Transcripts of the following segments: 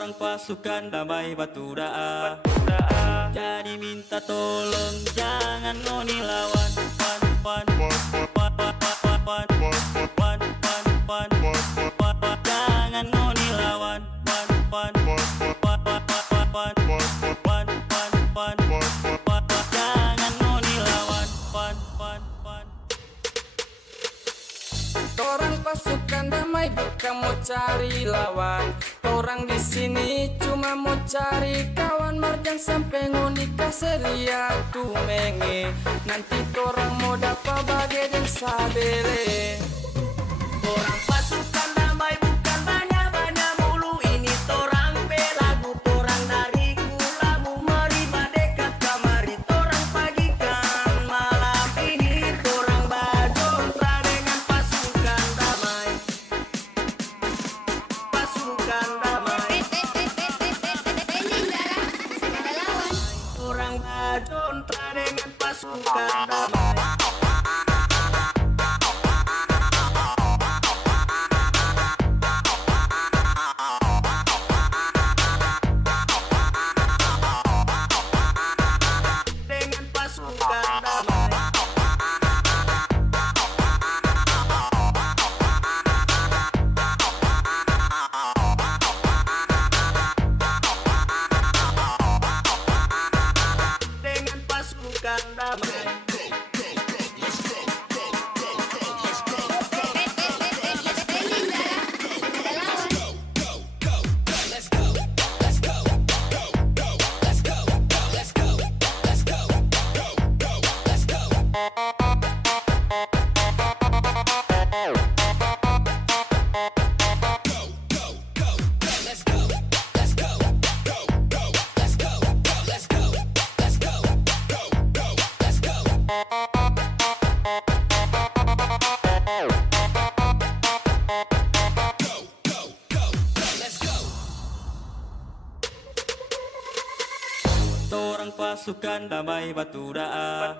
Torang pasukan damai batu daa, jadi minta tolong jangan ngoni lawan. Pan pan pan pan pan pan pan pan pan, jangan ngoni lawan. Pan pan pan pan pan pan pan pan, jangan ngoni lawan. Pan pan pan. Torang pasukan damai bukan mau cari lawan. Torang di sini cuma mau cari kawan. Marjan sampai ngonika seria tu menge. Nanti torang mau dapat bagai dan sabele. Torang pasukan damai bukan banyak-banyak mulu. Ini torang belagu, torang dari kulamu. Mari dekat kamari, torang pagikan malam ini. Torang bajontra dengan pasukan damai. Pasukan damai. Torang bajontra dengan pasukan damai. Dengan pasukan damai. Dengan pasukan damai. Torang pasukan damai batu daa,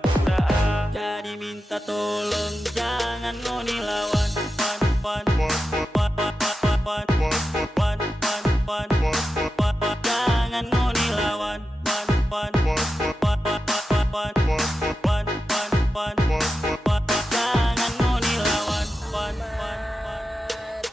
jadi minta tolong jangan ngoni lawan. Pan pan pan pan pan pan pan pan, jangan ngoni lawan. Pan pan pan pan pan pan, jangan ngoni lawan. Pan pan pan.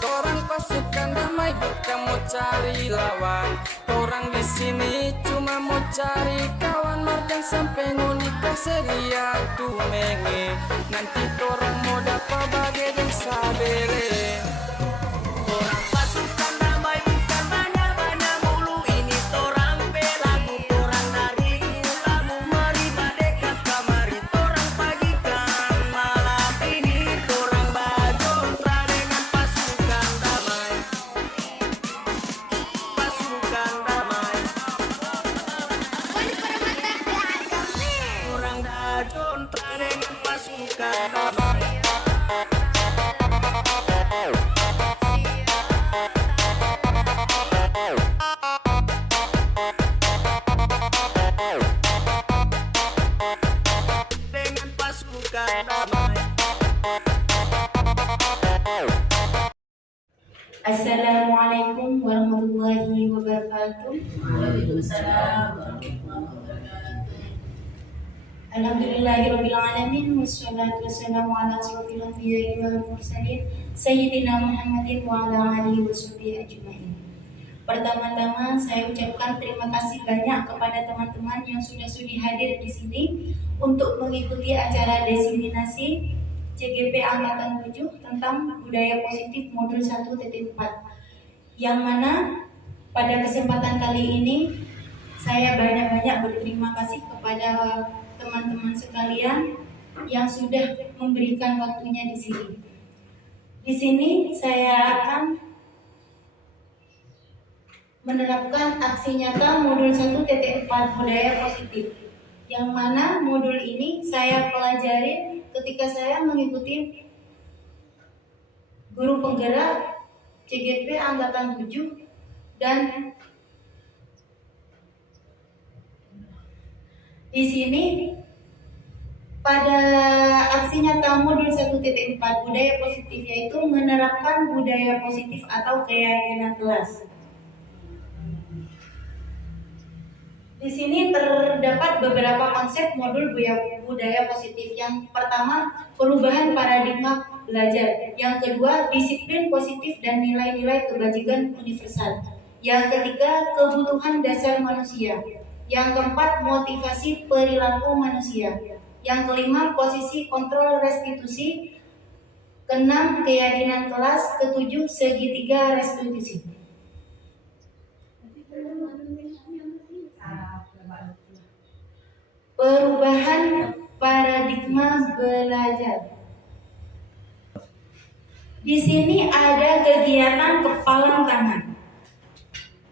Torang pasukan damai bukan mau cari lawan. Torang di sini cuma mau cari kawan. Marjan sampai ngonika seria tu menge. Nanti torang mau dapat bagai dan sabele. Torang pasukan damai bukan banyak-banyak mulu. Ini torang belagu, torang dari kulamu. Mari dekat kamari, torang pagikan malam ini. Torang bajontra dengan pasukan damai. Pasukan damai. Torang bajontra dengan pasukan damai. Dengan pasukan damai. Assalamualaikum warahmatullahi wabarakatuh. Alhamdulillahirabbil alamin wassalatu wassalamu ala asyrofil anbiya'i wal mursalin sayyidina Muhammadin wa ala alihi washabihi ajmain. Pertama-tama saya ucapkan terima kasih banyak kepada teman-teman yang sudah sudi hadir di sini untuk mengikuti acara diseminasi CGP Angkatan 7 tentang budaya positif modul 1.4, yang mana pada kesempatan kali ini saya banyak-banyak berterima kasih kepada teman-teman sekalian yang sudah memberikan waktunya di sini. Di sini saya akan menerapkan aksi nyata modul 1.4 budaya positif, yang mana modul ini saya pelajari ketika saya mengikuti guru penggerak CGP Angkatan 7 dan di sini pada aksi nyata modul 1.4 budaya positif, yaitu menerapkan budaya positif atau keyakinan kelas. Di sini terdapat beberapa konsep modul budaya positif. Yang pertama, perubahan paradigma belajar. Yang kedua, disiplin positif dan nilai-nilai kebajikan universal. Yang ketiga, kebutuhan dasar manusia. Yang keempat, motivasi perilaku manusia. Yang kelima, posisi kontrol restitusi. Keenam, keyakinan kelas. Ketujuh, segitiga restitusi. Perubahan paradigma belajar. Di sini ada kegiatan kepalan tangan.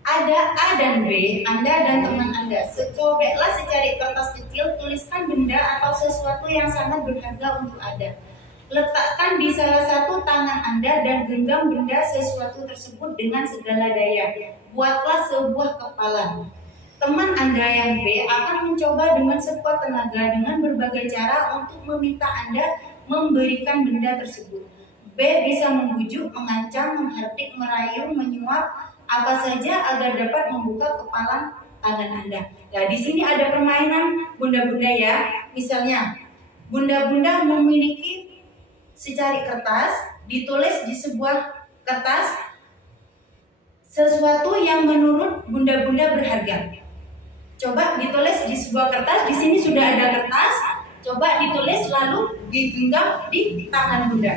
Ada A dan B, Anda dan teman Anda. Cobeklah secari kertas kecil, tuliskan benda atau sesuatu yang sangat berharga untuk Anda. Letakkan di salah satu tangan Anda dan genggam benda sesuatu tersebut dengan segala daya. Buatlah sebuah kepalan. Teman Anda yang B akan mencoba dengan sekuat tenaga dengan berbagai cara untuk meminta Anda memberikan benda tersebut. B bisa membujuk, mengancam, menghardik, merayu, menyuap, apa saja agar dapat membuka kepalan tangan Anda. Nah, di sini ada permainan bunda-bunda ya. Misalnya, bunda-bunda memiliki secari kertas, ditulis di sebuah kertas sesuatu yang menurut bunda-bunda berharga. Coba ditulis di sebuah kertas, di sini sudah ada kertas. Coba ditulis lalu digenggam di tangan bunda.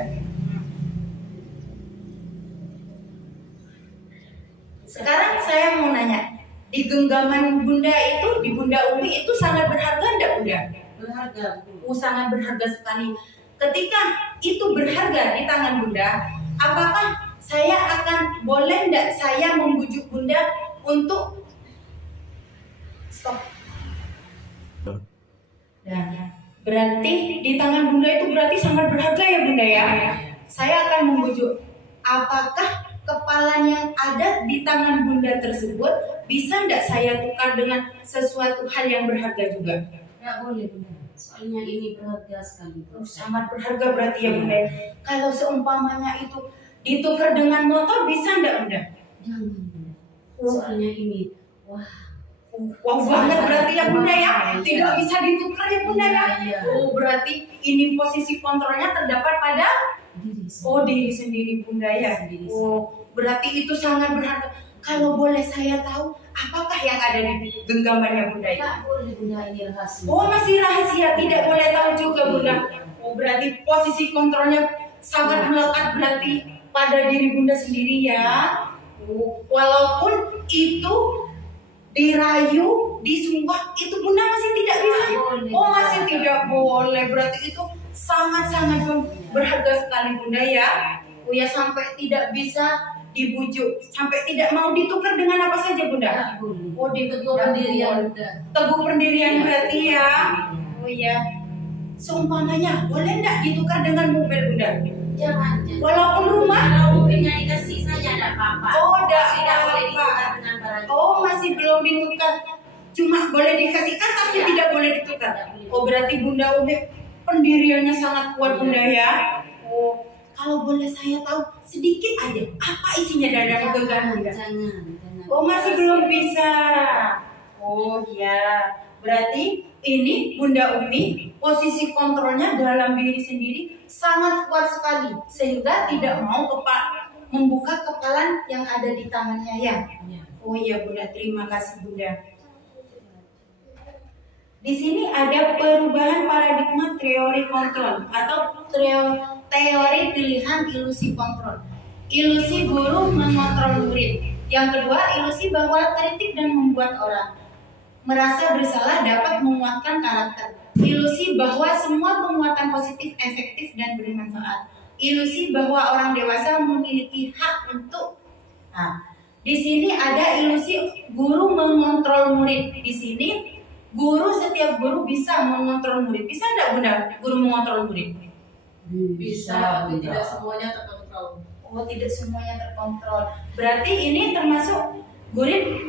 Sekarang saya mau nanya, di genggaman bunda itu, di bunda Umi itu sangat berharga enggak bunda? Berharga. Sangat berharga sekali. Ketika itu berharga di tangan bunda, apakah saya akan boleh enggak saya membujuk bunda untuk stop? Nah, berarti di tangan bunda itu berarti sangat berharga ya bunda ya. Saya akan membujuk. Apakah kepalan yang ada di tangan bunda tersebut bisa enggak saya tukar dengan sesuatu hal yang berharga juga? Tidak boleh bunda. Soalnya ini berharga sekali. Sangat berharga berarti ya bunda. Kalau seumpamanya itu ditukar dengan motor bisa enggak bunda? Jangan bunda. Soalnya ini Wah banget berarti ya bunda ya. Tidak bisa ditukar ya bunda ya. Iya. Oh berarti ini posisi kontrolnya terdapat pada diri sendiri bunda ya. Oh berarti itu sangat berharga. Kalau boleh saya tahu apakah yang ada di genggamannya bunda ya? Tidak boleh bunda, ini rahasia. Oh masih rahasia, tidak boleh tahu juga bunda. Oh berarti posisi kontrolnya sangat melekat berarti pada diri bunda sendiri ya. Oh, walaupun itu dirayu, disuap, itu bunda masih tidak bisa. Oh masih tidak boleh, berarti itu sangat-sangat berharga sekali bunda ya. Oh ya sampai tidak bisa dibujuk, sampai tidak mau ditukar dengan apa saja bunda. Oh Teguh pendirian bunda. Teguh pendirian berarti ya. Oh iya. Seumpamanya boleh enggak ditukar dengan mobil bunda? Jangan. Walaupun rumah? Kalau mobilnya dikasih saja tidak apa-apa. Oh tidak tidak boleh apa-apa. ditukar dengan barang. Oh masih belum ditukar. Cuma boleh dikasihkan tapi tidak boleh ditukar. Oh berarti bunda Umi pendiriannya sangat kuat bunda ya. Oh kalau boleh saya tahu sedikit aja apa isinya dalam genggaman bunda? Jangan. Oh masih belum bisa. Oh ya, berarti ini bunda Umi posisi kontrolnya dalam diri sendiri sangat kuat sekali sehingga tidak mau membuka kepalan yang ada di tangannya ya. Oh iya bunda, terima kasih bunda. Di sini ada perubahan paradigma teori kontrol atau teori pilihan ilusi kontrol. Ilusi guru mengontrol murid. Yang kedua, ilusi bahwa kritik dan membuat orang merasa bersalah dapat menguatkan karakter. Ilusi bahwa semua penguatan positif efektif dan bermanfaat. Ilusi bahwa orang dewasa memiliki hak untuk. Nah, di sini ada ilusi guru mengontrol murid. Di sini setiap guru bisa mengontrol murid. Bisa enggak bunda guru mengontrol murid? Bisa, tapi tidak semuanya terkontrol. Oh tidak semuanya terkontrol. Berarti ini termasuk murid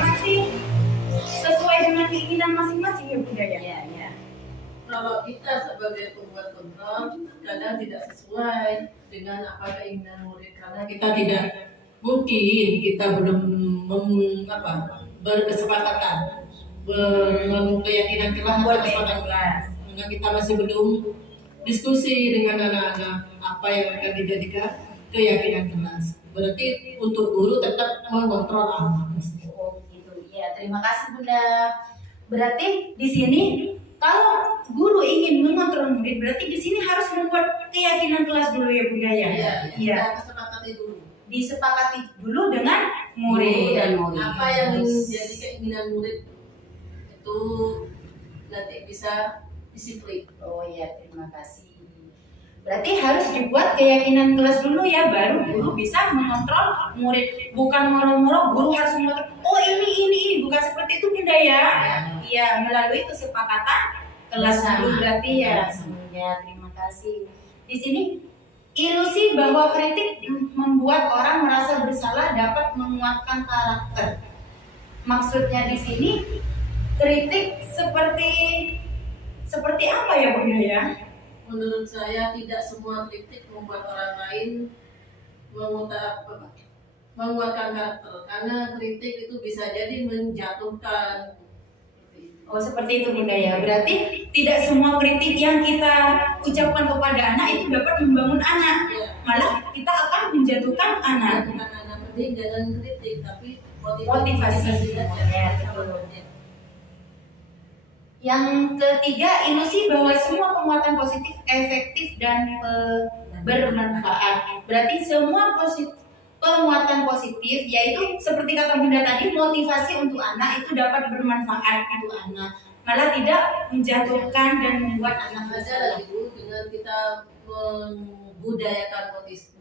masih sesuai dengan keinginan masing-masing ya Bunda ya. Ya. Kalau kita sebagai pembuat kontrol kadang tidak sesuai dengan apa keinginan murid karena kita tidak mungkin kita belum berkesepakatan keyakinan kelas atau kesepakatan kelas karena kita masih belum diskusi dengan anak-anak apa yang akan dijadikan keyakinan kelas. Berarti untuk guru tetap mengontrol anak. Oh gitu. Ya, terima kasih Bunda. Berarti di sini kalau guru ingin mengontrol murid, berarti di sini harus membuat keyakinan kelas dulu ya Bunda ya. Iya. Iya. Kita kesepakati dulu. Disepakati dulu dengan murid. Apa yang menjadi keinginan murid itu nanti bisa disiplin. Oh iya, terima kasih. Berarti harus dibuat keyakinan kelas dulu ya, baru guru bisa mengontrol murid. Bukan moro-moro guru harus mengontrol. Oh ini, bukan seperti itu Bunda ya. Iya, melalui kesepakatan kelas dulu berarti ya. Ya, terima kasih. Di sini ilusi bahwa kritik membuat orang merasa bersalah dapat menguatkan karakter. Maksudnya di sini kritik seperti apa ya Bunda ya? Menurut saya tidak semua kritik membuat orang lain menguatkan karakter karena kritik itu bisa jadi menjatuhkan. Oh seperti itu Bunda ya. Berarti tidak semua kritik yang kita ucapkan kepada anak itu dapat membangun anak. Ya. Malah kita akan menjatuhkan anak. Bukan anak penting dengan kritik tapi Motivasi. Ya, betul. Yang ketiga, ilusi bahwa semua penguatan positif efektif dan bermanfaat. Berarti semua penguatan positif yaitu seperti kata Bunda tadi, motivasi untuk anak itu dapat bermanfaat untuk anak, malah tidak menjatuhkan dan membuat anak ada lagi Bu dengan kita membudayakan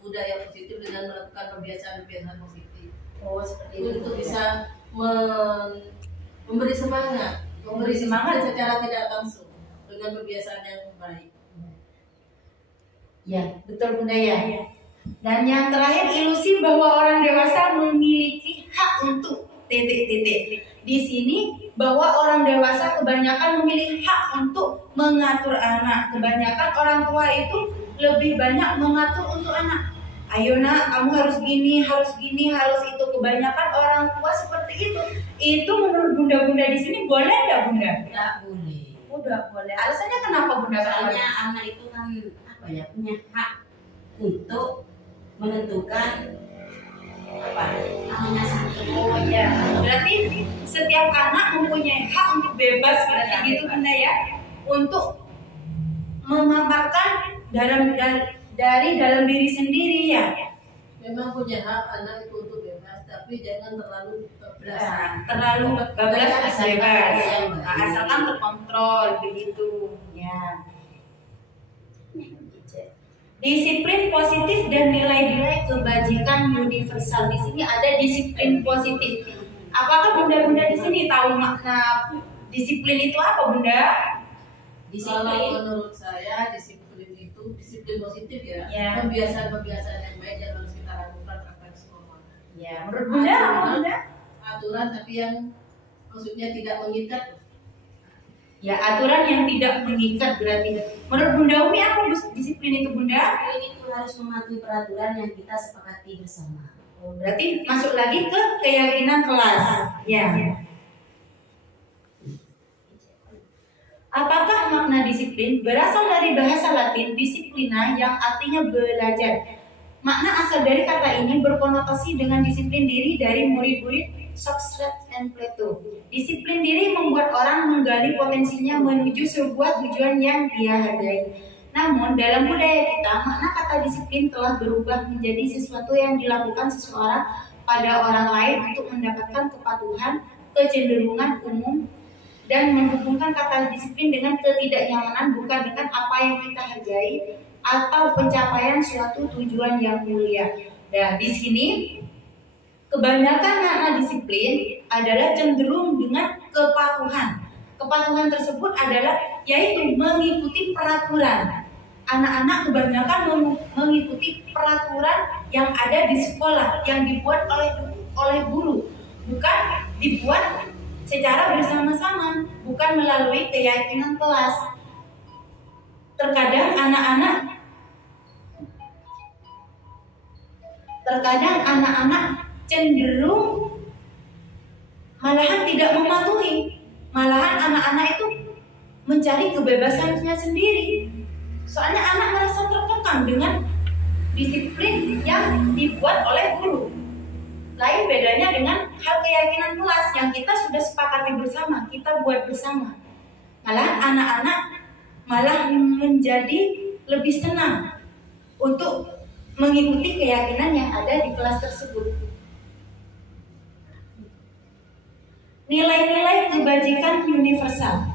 budaya positif dengan melakukan kebiasaan-kebiasaan positif. Oh seperti Itu bisa memberi semangat secara tidak langsung dengan kebiasaan yang baik. Ya, betul Bunda ya. Dan yang terakhir, ilusi bahwa orang dewasa memiliki hak untuk titik-titik. Di sini bahwa orang dewasa kebanyakan memiliki hak untuk mengatur anak. Kebanyakan orang tua itu lebih banyak mengatur untuk anak. Ayo nak, kamu harus gini, harus itu. Kebanyakan orang tua seperti itu. Itu menurut Bunda-Bunda di sini boleh nggak Bunda? Tidak boleh. Udah boleh. Alasannya kenapa Bunda? Soalnya anak itu kan punya hak untuk menentukan namanya sendiri. Oh ya, berarti setiap anak mempunyai hak untuk bebas berarti gitu Bunda ya, untuk memaparkan dari dalam diri sendiri ya. Memang punya hak anak itu untuk bebas, tapi jangan terlalu bebas. Terlalu bebas bebas, asalkan terkontrol begitu ya. Disiplin positif dan nilai-nilai kebajikan universal. Di sini ada disiplin positif. Apakah Bunda-Bunda di sini tahu makna disiplin itu apa Bunda? Kalau menurut saya disiplin itu disiplin positif ya. Kebiasaan-kebiasaan yang baik yang harus kita lakukan sampai semua. Ya, menurut Bunda apa Bunda? Aturan tapi yang maksudnya tidak mengikat. Ya, aturan yang tidak mengikat berarti. Menurut Bunda Umi apa disiplin itu Bunda? Disiplin itu harus mematuhi peraturan yang kita sepakati bersama. Oh, berarti masuk lagi ke keyakinan kelas. Ya. Apakah makna disiplin? Berasal dari bahasa Latin disciplina yang artinya belajar. Makna asal dari kata ini berkonotasi dengan disiplin diri dari murid-murid Socrates dan Plato. Disiplin diri membuat orang menggali potensinya menuju sebuah tujuan yang dia hargai. Namun dalam budaya kita, makna kata disiplin telah berubah menjadi sesuatu yang dilakukan seseorang pada orang lain untuk mendapatkan kepatuhan, kecenderungan umum, dan menghubungkan kata disiplin dengan ketidaknyamanan, bukan dengan apa yang kita hargai atau pencapaian suatu tujuan yang mulia. Nah, di sini kebanyakan makna disiplin adalah cenderung dengan kepatuhan. Kepatuhan tersebut adalah yaitu mengikuti peraturan. Anak-anak kebanyakan mengikuti peraturan yang ada di sekolah yang dibuat oleh guru, bukan dibuat secara bersama-sama, bukan melalui keyakinan kelas. Terkadang anak-anak cenderung malahan tidak mematuhi. Malahan anak-anak itu mencari kebebasannya sendiri. Soalnya anak merasa terkekang dengan disiplin yang dibuat oleh guru. Lain bedanya dengan hal keyakinan kelas yang kita sudah sepakati bersama, kita buat bersama. Malahan anak-anak malah menjadi lebih senang untuk mengikuti keyakinan yang ada di kelas tersebut. Nilai-nilai kebajikan universal.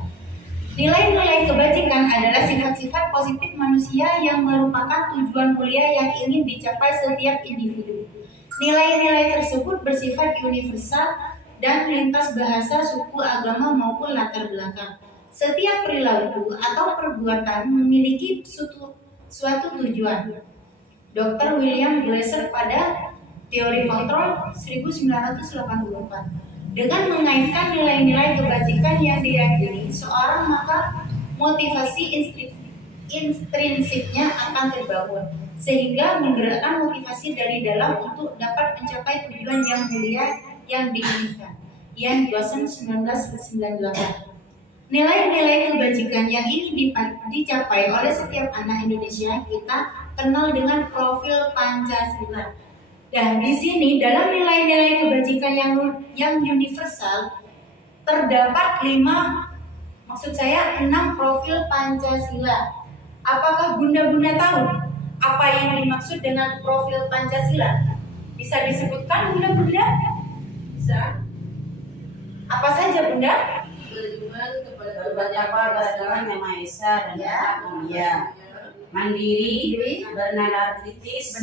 Nilai-nilai kebajikan adalah sifat-sifat positif manusia yang merupakan tujuan mulia yang ingin dicapai setiap individu. Nilai-nilai tersebut bersifat universal dan lintas bahasa, suku, agama maupun latar belakang. Setiap perilaku atau perbuatan memiliki suatu tujuan. Dr. William Glasser pada Teori Kontrol 1984. Dengan mengaitkan nilai-nilai kebajikan yang diyakini seorang, maka motivasi intrinsiknya akan terbangun, sehingga menggerakkan motivasi dari dalam untuk dapat mencapai tujuan yang mulia yang diinginkan. Ian Dawson 1998. Nilai-nilai kebajikan yang ingin dicapai oleh setiap anak Indonesia kita kenal dengan profil Pancasila. Dan di sini dalam nilai-nilai kebajikan yang universal terdapat 6 profil Pancasila. Apakah Bunda-Bunda tahu apa yang dimaksud dengan profil Pancasila? Bisa disebutkan Bunda-Bunda? Bisa. Apa saja Bunda? Bertakwa kepada Yang Maha Esa dan berhak mulia, mandiri, bernalar kritis,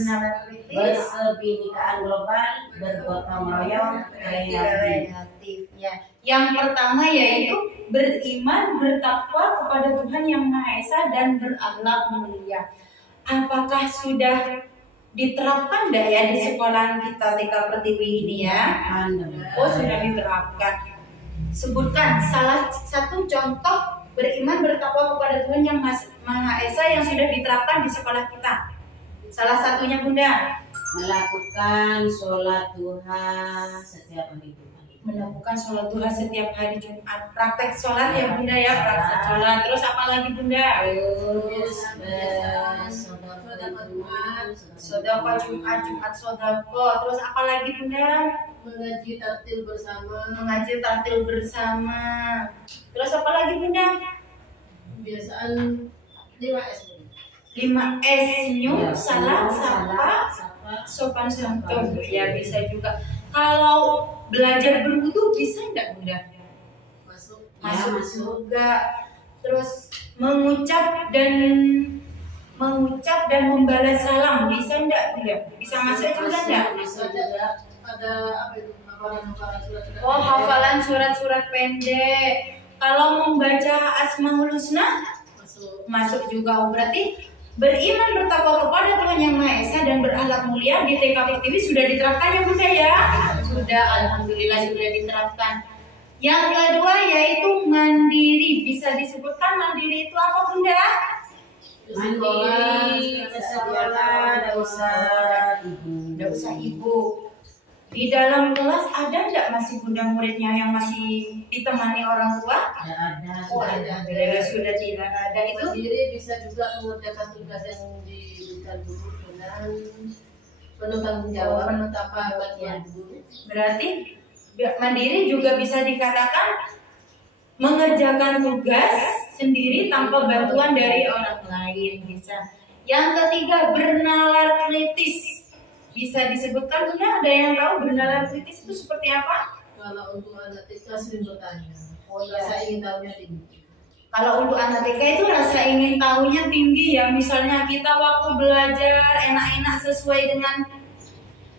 berkebinekaan global, bergotong royong, kreatif. Ya. Yang pertama yaitu beriman, bertakwa kepada Tuhan Yang Maha Esa dan berakhlak mulia. Apakah sudah diterapkan enggak ya di sekolahan kita TK Pertiwi ini ya? Oh, sudah diterapkan. Sebutkan salah satu contoh beriman bertakwa kepada Tuhan Yang Maha Esa yang sudah diterapkan di sekolah kita. Salah satunya Bunda. Melakukan sholat duha setiap hari Jumat. Melakukan sholat duha setiap hari Jumat. Praktek sholat ya Bunda ya, praktek sholat. Terus apa lagi Bunda? Terus Sodako Jumat, Jumat sodako. Terus apa lagi Bunda? Mengaji tartil bersama. Mengaji tartil bersama. Terus apa lagi Bunda? Kebiasaan 5S. 5S, senyum, Ya, salam, sapa, sopan santun. Ya bisa juga. Kalau belajar berwudu bisa enggak Bunda? Masuk. Masuk juga. Terus mengucap dan membalas salam bisa enggak Bunda? Bisa masuk juga enggak? Masuk juga. Ada apa itu? Hafalan surat-surat. Oh, hafalan surat-surat pendek. Kalau membaca Asmaul Husna masuk juga. Oh, berarti beriman bertakwa kepada Tuhan Yang Maha Esa dan berakhlak mulia di TK Pertiwi sudah diterapkan ya Bunda ya? Sudah, alhamdulillah sudah diterapkan. Yang kedua yaitu mandiri. Bisa disebutkan mandiri itu apa Bunda? Mandiri, ke sekolah, tidak usah ibu. Di dalam kelas ada enggak masih Bunda muridnya yang masih ditemani orang tua? Tidak ada. Oh, alhamdulillah sudah tidak ada itu. Mandiri bisa juga mengerjakan tugas yang diberikan guru dengan penuh tanggung jawab, tanpa bantuan guru. Berarti mandiri juga bisa dikatakan mengerjakan tugas sendiri tanpa bantuan dari orang lain bisa. Yang ketiga bernalar kritis. Bisa disebutkan Bunda, ada yang tahu bernalar kritis itu seperti apa? Kalau untuk anak TK sering bertanya, Oh, iya. rasa ingin tahunya tinggi. Kalau untuk anak TK itu rasa ingin tahunya tinggi ya. Misalnya kita waktu belajar enak-enak sesuai dengan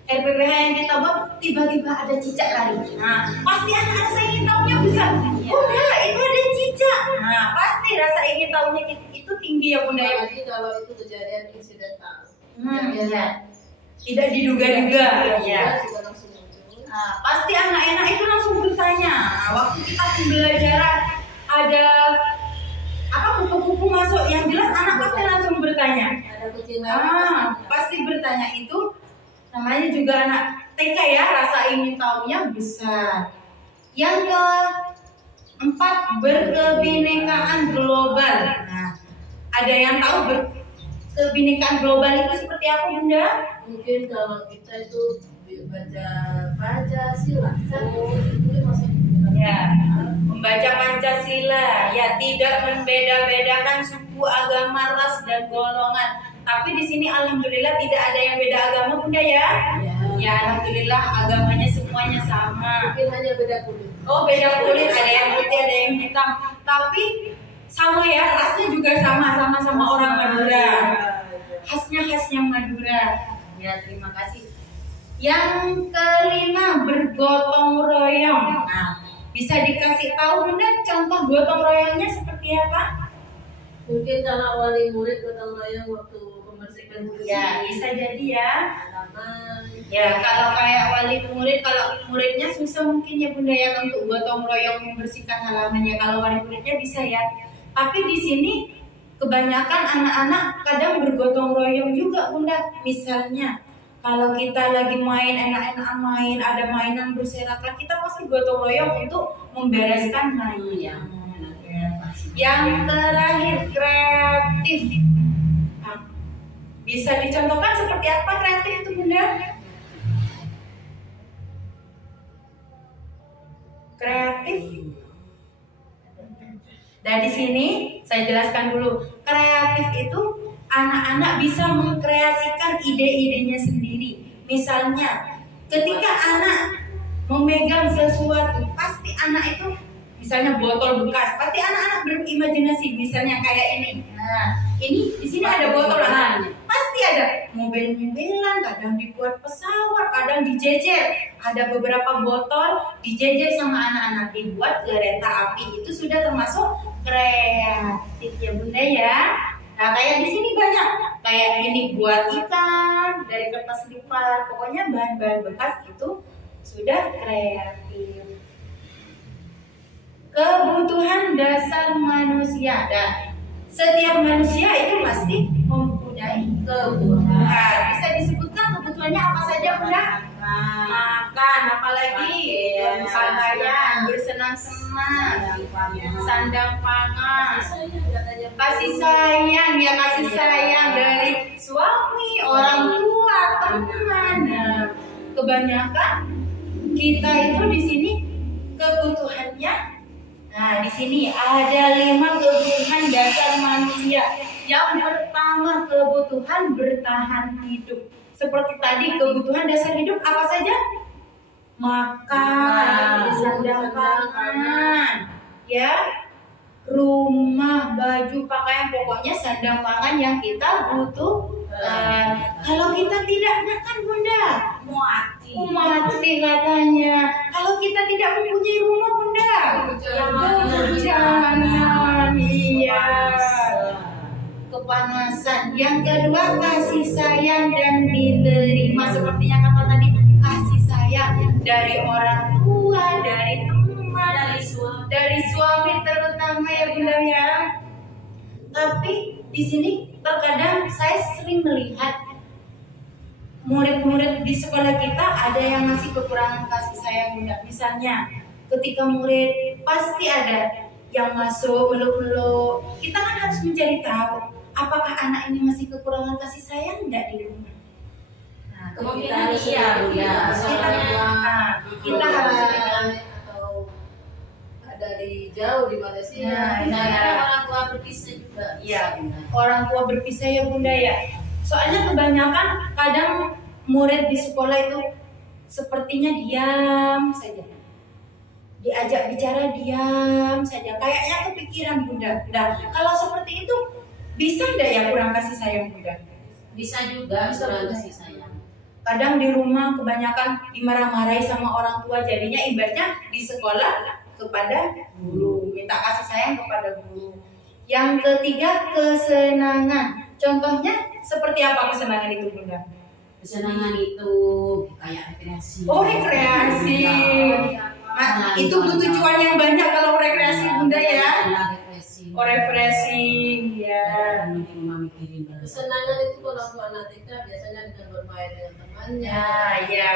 RPPH yang kita buat, tiba-tiba ada cicak lari. Nah, pasti anak rasa ingin tahunya bisa. Bunda, itu ada cicak. Nah, pasti rasa ingin tahunya itu tinggi ya Bunda ya. Apalagi kalau itu kejadian insidental. Ya. Tidak diduga-duga. Ya. Sudah langsung muncul. Nah, pasti anak-anak itu langsung bertanya. Waktu kita pembelajaran ada apa kupu-kupu masuk, yang jelas anak pasti langsung bertanya. Ada kucing Pasti bertanya itu namanya juga anak TK ya, rasa ingin tahunya besar. Yang keempat, berkebinekaan global. Nah, ada yang tahu kebinekaan global itu seperti apa, Bunda? Mungkin kalau kita itu baca Pancasila, itu maksudnya Ya, membaca Pancasila, ya tidak membeda-bedakan suku, agama, ras dan golongan. Tapi di sini alhamdulillah tidak ada yang beda agama, Bunda ya. Ya, alhamdulillah agamanya semuanya sama. mungkin hanya beda kulit. Oh, beda kulit, ada yang putih, ada yang hitam. Tapi sama ya, rasnya juga sama orang Madura. Khasnya Madura. Ya, terima kasih. Yang kelima, bergotong royong. Nah, bisa dikasih tahu Bunda contoh gotong royongnya seperti apa? Mungkin kalau wali murid gotong royong waktu membersihkan Ya, bisa jadi ya. halaman. Ya, kalau kayak wali murid, kalau muridnya susah mungkin ya Bunda ya untuk gotong royong membersihkan halamannya. Kalau wali muridnya bisa ya. Tapi di sini kebanyakan anak-anak kadang bergotong royong juga Bunda. Misalnya kalau kita lagi main, enak-enakan main, ada mainan berserakan, kita pasti gotong royong untuk membereskan mainan. Yang terakhir, kreatif. Nah, bisa dicontohkan seperti apa kreatif itu Bunda? Kreatif. Dan di sini saya jelaskan dulu, kreatif itu anak-anak bisa mengkreasikan ide-idenya sendiri. Misalnya, ketika anak memegang sesuatu, pasti anak itu, misalnya botol bekas, pasti anak-anak berimajinasi. Misalnya kayak ini. Nah, ini di sini ada botol, pasti ada mobil-mobilan, kadang dibuat pesawat, kadang dijejer. Ada beberapa botol dijejer sama anak-anak, dibuat kereta api. Itu sudah termasuk kreatif ya Bunda ya. Nah, kayak di sini banyak, kayak ini buat ikan dari kertas lipat, pokoknya bahan-bahan bekas itu sudah kreatif. Kebutuhan dasar manusia, dan setiap manusia itu pasti mempunyai kebutuhan. Bisa disebutkan kebutuhannya apa saja Bunda? Makan, apalagi pakaian, bersenang-senang, sandang pangan, kasih sayang, ya kasih sayang dari suami, orang tua, teman. Nah, kebanyakan kita itu di sini kebutuhannya. Nah, di sini ada 5 kebutuhan dasar manusia. Yang pertama, kebutuhan bertahan hidup. Seperti tadi, kebutuhan dasar hidup apa saja? Makan, sandang pangan, ya, rumah, baju, pakaian, pokoknya sandang pangan yang kita butuhkan. Kalau kita tidak makan Bunda, mati katanya. Kalau kita tidak mempunyai rumah Bunda, jangan, iya, kepanasan. Yang kedua, kasih sayang dan diterima. Sepertinya kata tadi, kasih sayang dari orang tua, dari teman, dari suami terutama ya Bunda ya. Tapi di sini terkadang saya sering melihat murid-murid di sekolah kita ada yang masih kekurangan kasih sayang Bunda. Misalnya ketika murid pasti ada yang masuk meluk-meluk. Kita kan harus mencari tahu apakah anak ini masih kekurangan kasih sayang enggak di rumah. Nah, Kemungkinan iya, kita harus atau ada di jauh di Malaysia. Orang tua berpisah juga. ya, orang tua berpisah ya Bunda ya. Soalnya kebanyakan kadang murid di sekolah itu sepertinya diam saja. Diajak bicara diam saja. Kayaknya kepikiran Bunda. Nah, kalau seperti itu bisa enggak ya kurang kasih sayang Bunda? Bisa juga kurang kasih sayang. Kadang di rumah kebanyakan dimarah-marahi sama orang tua, jadinya ibaratnya di sekolah kepada guru, minta kasih sayang kepada guru. Yang ketiga, kesenangan. Contohnya seperti apa kesenangan itu Bunda? kesenangan itu kayak rekreasi. Oh, rekreasi. Nah, itu butuh cuan yang banyak kalau rekreasi Bunda ya. Rekreasi. Oh, refreshing ya. Kesenangan itu kalau untuk anak TK biasanya dengan bermain dengan temannya. Ya,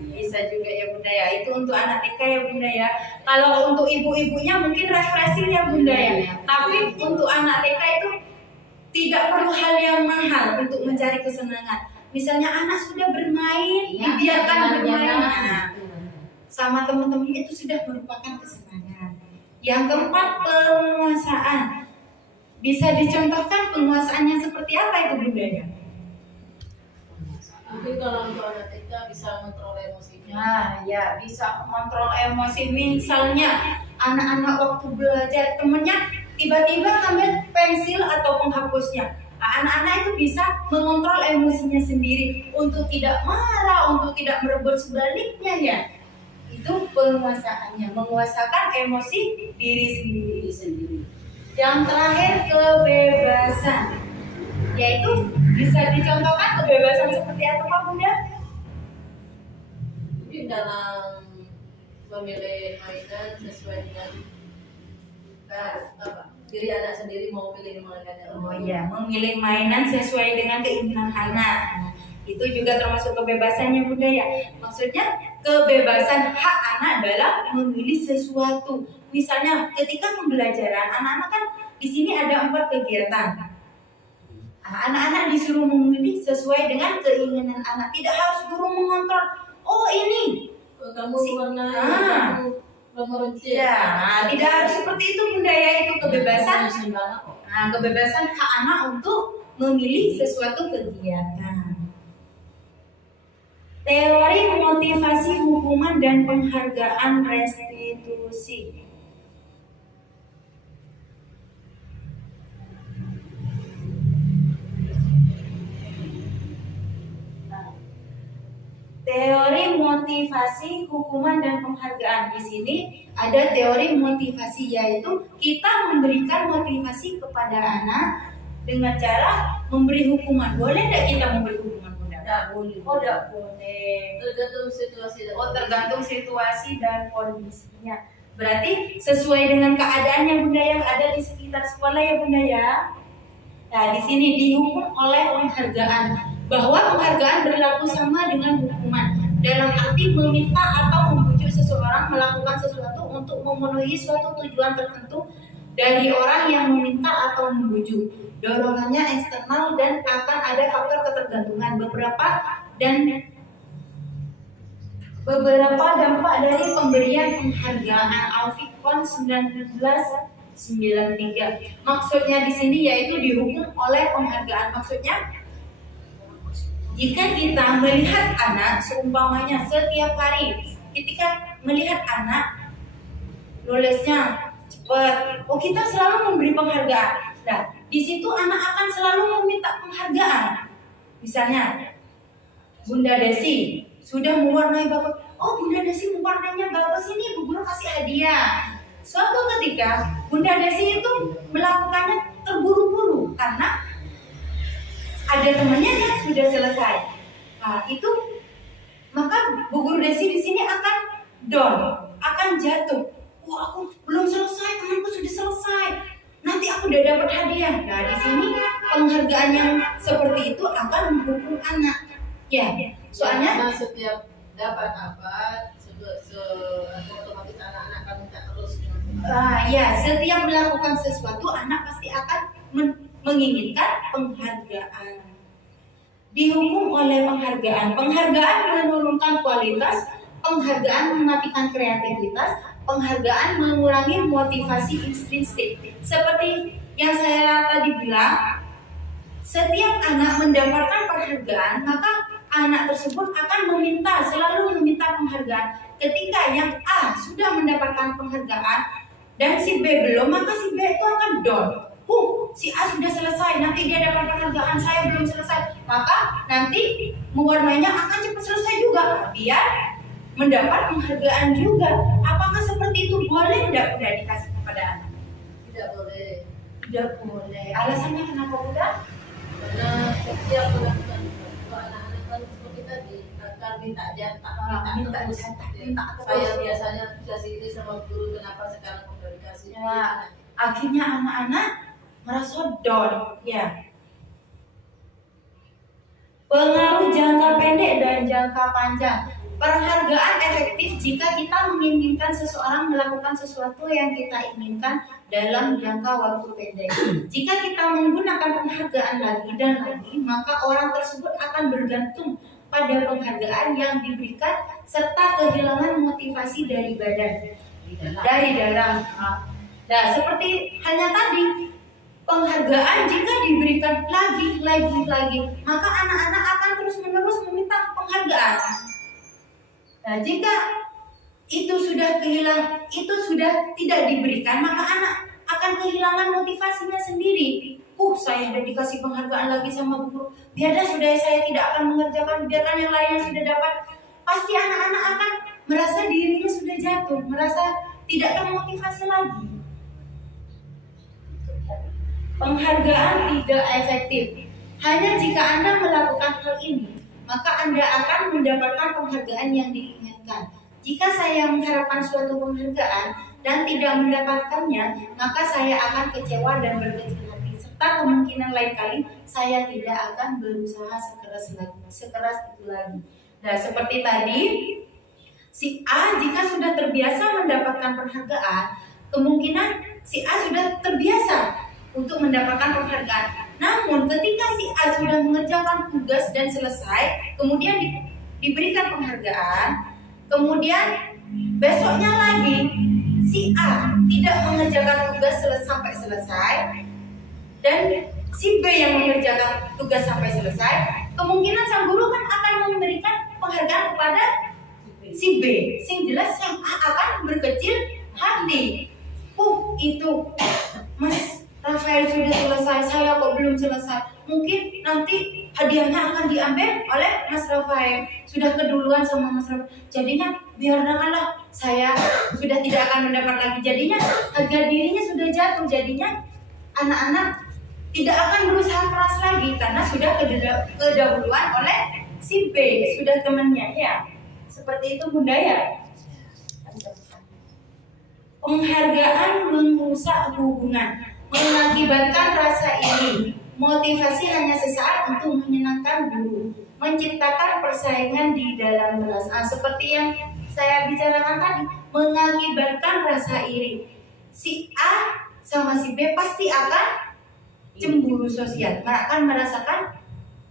bisa juga ya Bunda ya. Itu untuk anak TK ya Bunda ya. Kalau untuk ibu-ibunya mungkin refreshing ya Bunda ya. Tapi untuk anak TK itu tidak perlu hal yang mahal untuk mencari kesenangan. Misalnya anak sudah bermain, dibiarkan bermain. Nah, sama teman-temannya itu sudah merupakan kesenangan. Yang keempat, penguasaan. Bisa dicontohkan penguasaannya seperti apa itu Bunda ya? Mungkin kalau untuk anak TK bisa mengontrol emosinya. Nah, ya bisa mengontrol emosi. Misalnya anak-anak waktu belajar temennya tiba-tiba ambil pensil atau penghapusnya. Nah, anak-anak itu bisa mengontrol emosinya sendiri untuk tidak marah, untuk tidak merebut sebaliknya ya. Itu penguasaannya, menguasakan emosi diri sendiri. Yang terakhir, kebebasan. Yaitu bisa dicontohkan kebebasan seperti apa Bunda? Mungkin dalam memilih mainan sesuai dengan diri anak sendiri mau pilih mainannya. Oh iya, memilih mainan sesuai dengan keinginan anak. Nah, itu juga termasuk kebebasannya Bunda ya. Maksudnya kebebasan hak anak dalam memilih sesuatu. Misalnya ketika pembelajaran, anak-anak kan di sini ada 4 kegiatan. Anak-anak disuruh memilih sesuai dengan keinginan anak. Tidak harus guru mengontrol. Oh ini, Kamu warna, kamu ya, tidak harus seperti itu Bunda ya. Itu kebebasan. Nah, kebebasan hak anak untuk memilih sesuatu kegiatan. Teori motivasi hukuman dan penghargaan restitusi. Teori motivasi hukuman dan penghargaan. Di sini ada teori motivasi, yaitu kita memberikan motivasi kepada anak dengan cara memberi hukuman. Boleh tidak kita memberi hukuman Bunda? Tidak boleh. Oh, tidak boleh. Tergantung situasi dan Tergantung situasi dan kondisinya. Berarti sesuai dengan keadaannya Bunda yang ada di sekitar sekolah ya Bunda ya. Nah, di sini dihukum oleh penghargaan. Bahwa penghargaan berlaku sama dengan hukuman, dalam arti meminta atau membujuk seseorang melakukan sesuatu untuk memenuhi suatu tujuan tertentu dari orang yang meminta atau membujuk. Dorongannya eksternal dan akan ada faktor ketergantungan. Beberapa dampak dari pemberian penghargaan Al-Fiqhon 1993. Maksudnya di sini yaitu dihukum oleh penghargaan. Maksudnya jika kita melihat anak, seumpamanya setiap hari ketika melihat anak nulisnya cepat, kita selalu memberi penghargaan. Nah, di situ anak akan selalu meminta penghargaan. Misalnya, Bunda Desi sudah mewarnai bagus. Oh, Bunda Desi mewarnainya bagus, ini Bu Guru kasih hadiah. Suatu ketika Bunda Desi itu melakukannya terburu-buru karena ada temannya yang sudah selesai. Nah, itu maka Bu Guru Desi di sini akan down, akan jatuh. Wah, aku belum selesai, temanku sudah selesai. Nanti aku udah dapat hadiah. Nah, di sini penghargaan yang seperti itu akan menghukum anak. Ya, soalnya karena setiap dapat apa, otomatis anak-anak akan minta terus. ya, setiap melakukan sesuatu anak pasti akan menginginkan penghargaan. Dihukum oleh penghargaan. Penghargaan menurunkan kualitas, penghargaan mematikan kreativitas, penghargaan mengurangi motivasi intrinsik. Seperti yang saya tadi bilang, setiap anak mendapatkan penghargaan, maka anak tersebut akan selalu meminta penghargaan. Ketika yang A sudah mendapatkan penghargaan dan si B belum, maka si B itu akan down. Si A sudah selesai, nanti dia dapat penghargaan, saya belum selesai. Maka nanti mewarnainya akan cepat selesai juga. Dia mendapat penghargaan juga. Apakah seperti itu? Boleh tidak Bunda dikasih kepada anak? Tidak boleh. Tidak boleh. Alasannya kenapa Bunda? Karena setiap melakukan anak-anak kan seperti minta jatah, minta terus. jatah, minta terus. Saya biasanya dikasih ini sama guru, kenapa sekarang udah dikasih? Ya, akhirnya anak-anak merasa down, ya. Pengaruh jangka pendek dan jangka panjang. Penghargaan efektif jika kita menginginkan seseorang melakukan sesuatu yang kita inginkan dalam jangka waktu pendek. Jika kita menggunakan penghargaan lagi dan lagi, maka orang tersebut akan bergantung pada penghargaan yang diberikan serta kehilangan motivasi dari dalam. Nah, seperti hanya tadi, penghargaan jika diberikan lagi, maka anak-anak akan terus-menerus meminta penghargaan. Nah, jika itu sudah tidak diberikan, maka anak akan kehilangan motivasinya sendiri. Saya udah dikasih penghargaan lagi sama guru, biarlah sudah saya tidak akan mengerjakan, biarkan yang lainnya sudah dapat. Pasti anak-anak akan merasa dirinya sudah jatuh, merasa tidak termotivasi lagi. Penghargaan tidak efektif. Hanya jika Anda melakukan hal ini, maka Anda akan mendapatkan penghargaan yang diinginkan. Jika saya mengharapkan suatu penghargaan dan tidak mendapatkannya, maka saya akan kecewa dan berkecil hati. Serta kemungkinan lain kali saya tidak akan berusaha sekeras itu lagi. Nah, seperti tadi, si A jika sudah terbiasa mendapatkan penghargaan, kemungkinan si A sudah terbiasa untuk mendapatkan penghargaan. Namun ketika si A sudah mengerjakan tugas dan selesai, kemudian diberikan penghargaan, kemudian besoknya lagi si A tidak mengerjakan tugas sampai selesai, dan si B yang mengerjakan tugas sampai selesai, kemungkinan sang guru kan akan memberikan penghargaan kepada si B. Sing jelas yang A akan berkecil hati. Itu Mas Rafael sudah selesai, saya kok belum selesai. Mungkin nanti hadiahnya akan diambil oleh Mas Rafael. Sudah keduluan sama Mas Rafael. Jadinya biarlah saya sudah tidak akan mendapat lagi. Jadinya harga dirinya sudah jatuh. Jadinya anak-anak tidak akan berusaha keras lagi karena sudah kedahuluan oleh si B, sudah temannya, ya. Seperti itu Bunda, ya. Penghargaan merusak hubungan, mengakibatkan rasa iri, motivasi hanya sesaat untuk menyenangkan guru, menciptakan persaingan di dalam kelas. Seperti yang saya bicarakan tadi, mengakibatkan rasa iri. Si A sama si B pasti akan cemburu sosial, akan merasakan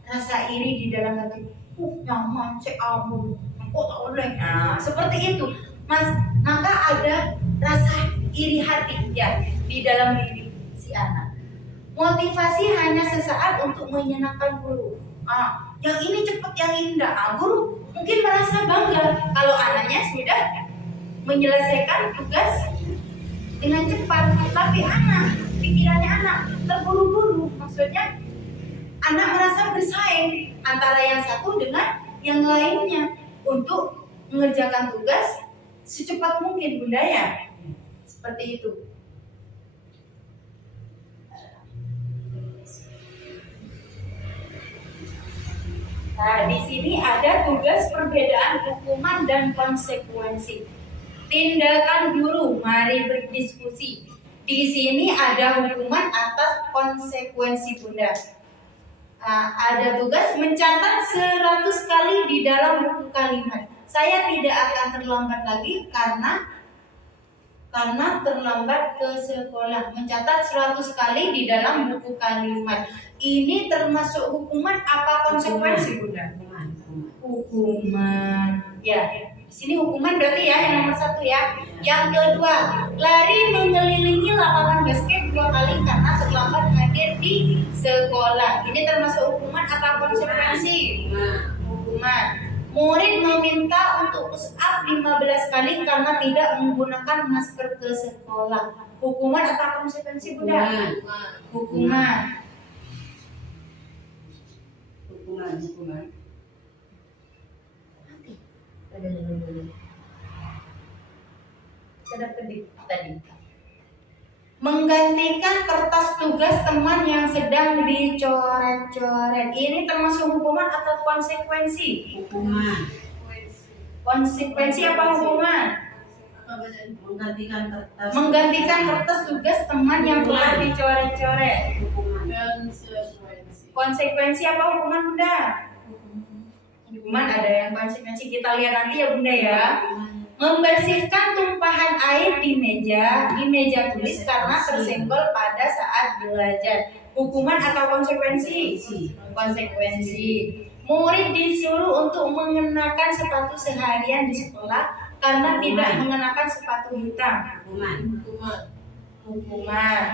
rasa iri di dalam hati. Nyaman si Abu, kok tak boleh. Seperti itu, Mas. Maka ada rasa iri hati, ya, di dalam diri si anak. Motivasi hanya sesaat untuk menyenangkan guru. Yang ini cepat, yang ini enggak. Guru mungkin merasa bangga kalau anaknya sudah menyelesaikan tugas dengan cepat, tapi pikirannya anak terburu-buru. Maksudnya anak merasa bersaing antara yang satu dengan yang lainnya untuk mengerjakan tugas secepat mungkin, Bunda, ya. Seperti itu. Nah, di sini ada tugas perbedaan hukuman dan konsekuensi. Tindakan guru, mari berdiskusi. Di sini ada hukuman atas konsekuensi, Bunda. Ada tugas mencatat 100 kali di dalam buku kalimat. Saya tidak akan terlambat lagi karena terlambat ke sekolah. Mencatat 100 kali di dalam buku kalimat. Ini termasuk hukuman apa konsekuensi, Bunda? Hukuman. Ya, di sini hukuman berarti ya yang nomor 1, ya. Yang kedua, lari mengelilingi lapangan basket 2 kali karena terlambat hadir di sekolah. Ini termasuk hukuman atau konsekuensi? Hukuman. Murid meminta untuk push up 15 kali karena tidak menggunakan masker ke sekolah. Hukuman atau konsekuensi, Bunda? Hukuman. Hukuman. Tadi. Menggantikan kertas tugas teman yang sedang dicoret-coret. Ini termasuk hukuman atau konsekuensi? Hukuman. Konsekuensi apa hukuman? Apa bedanya? Menggantikan kertas. Menggantikan kertas tugas teman yang telah dicoret-coret. Hukuman. Konsekuensi. Konsekuensi apa hukuman Bunda? Hukuman ada yang konsekuensi, kita lihat nanti ya Bunda ya. Membersihkan tumpahan air di meja tulis karena tersenggol pada saat belajar. Hukuman atau konsekuensi? Konsekuensi. Murid disuruh untuk mengenakan sepatu seharian di sekolah karena tidak mengenakan sepatu hitam. Hukuman. Hukuman. Hukuman.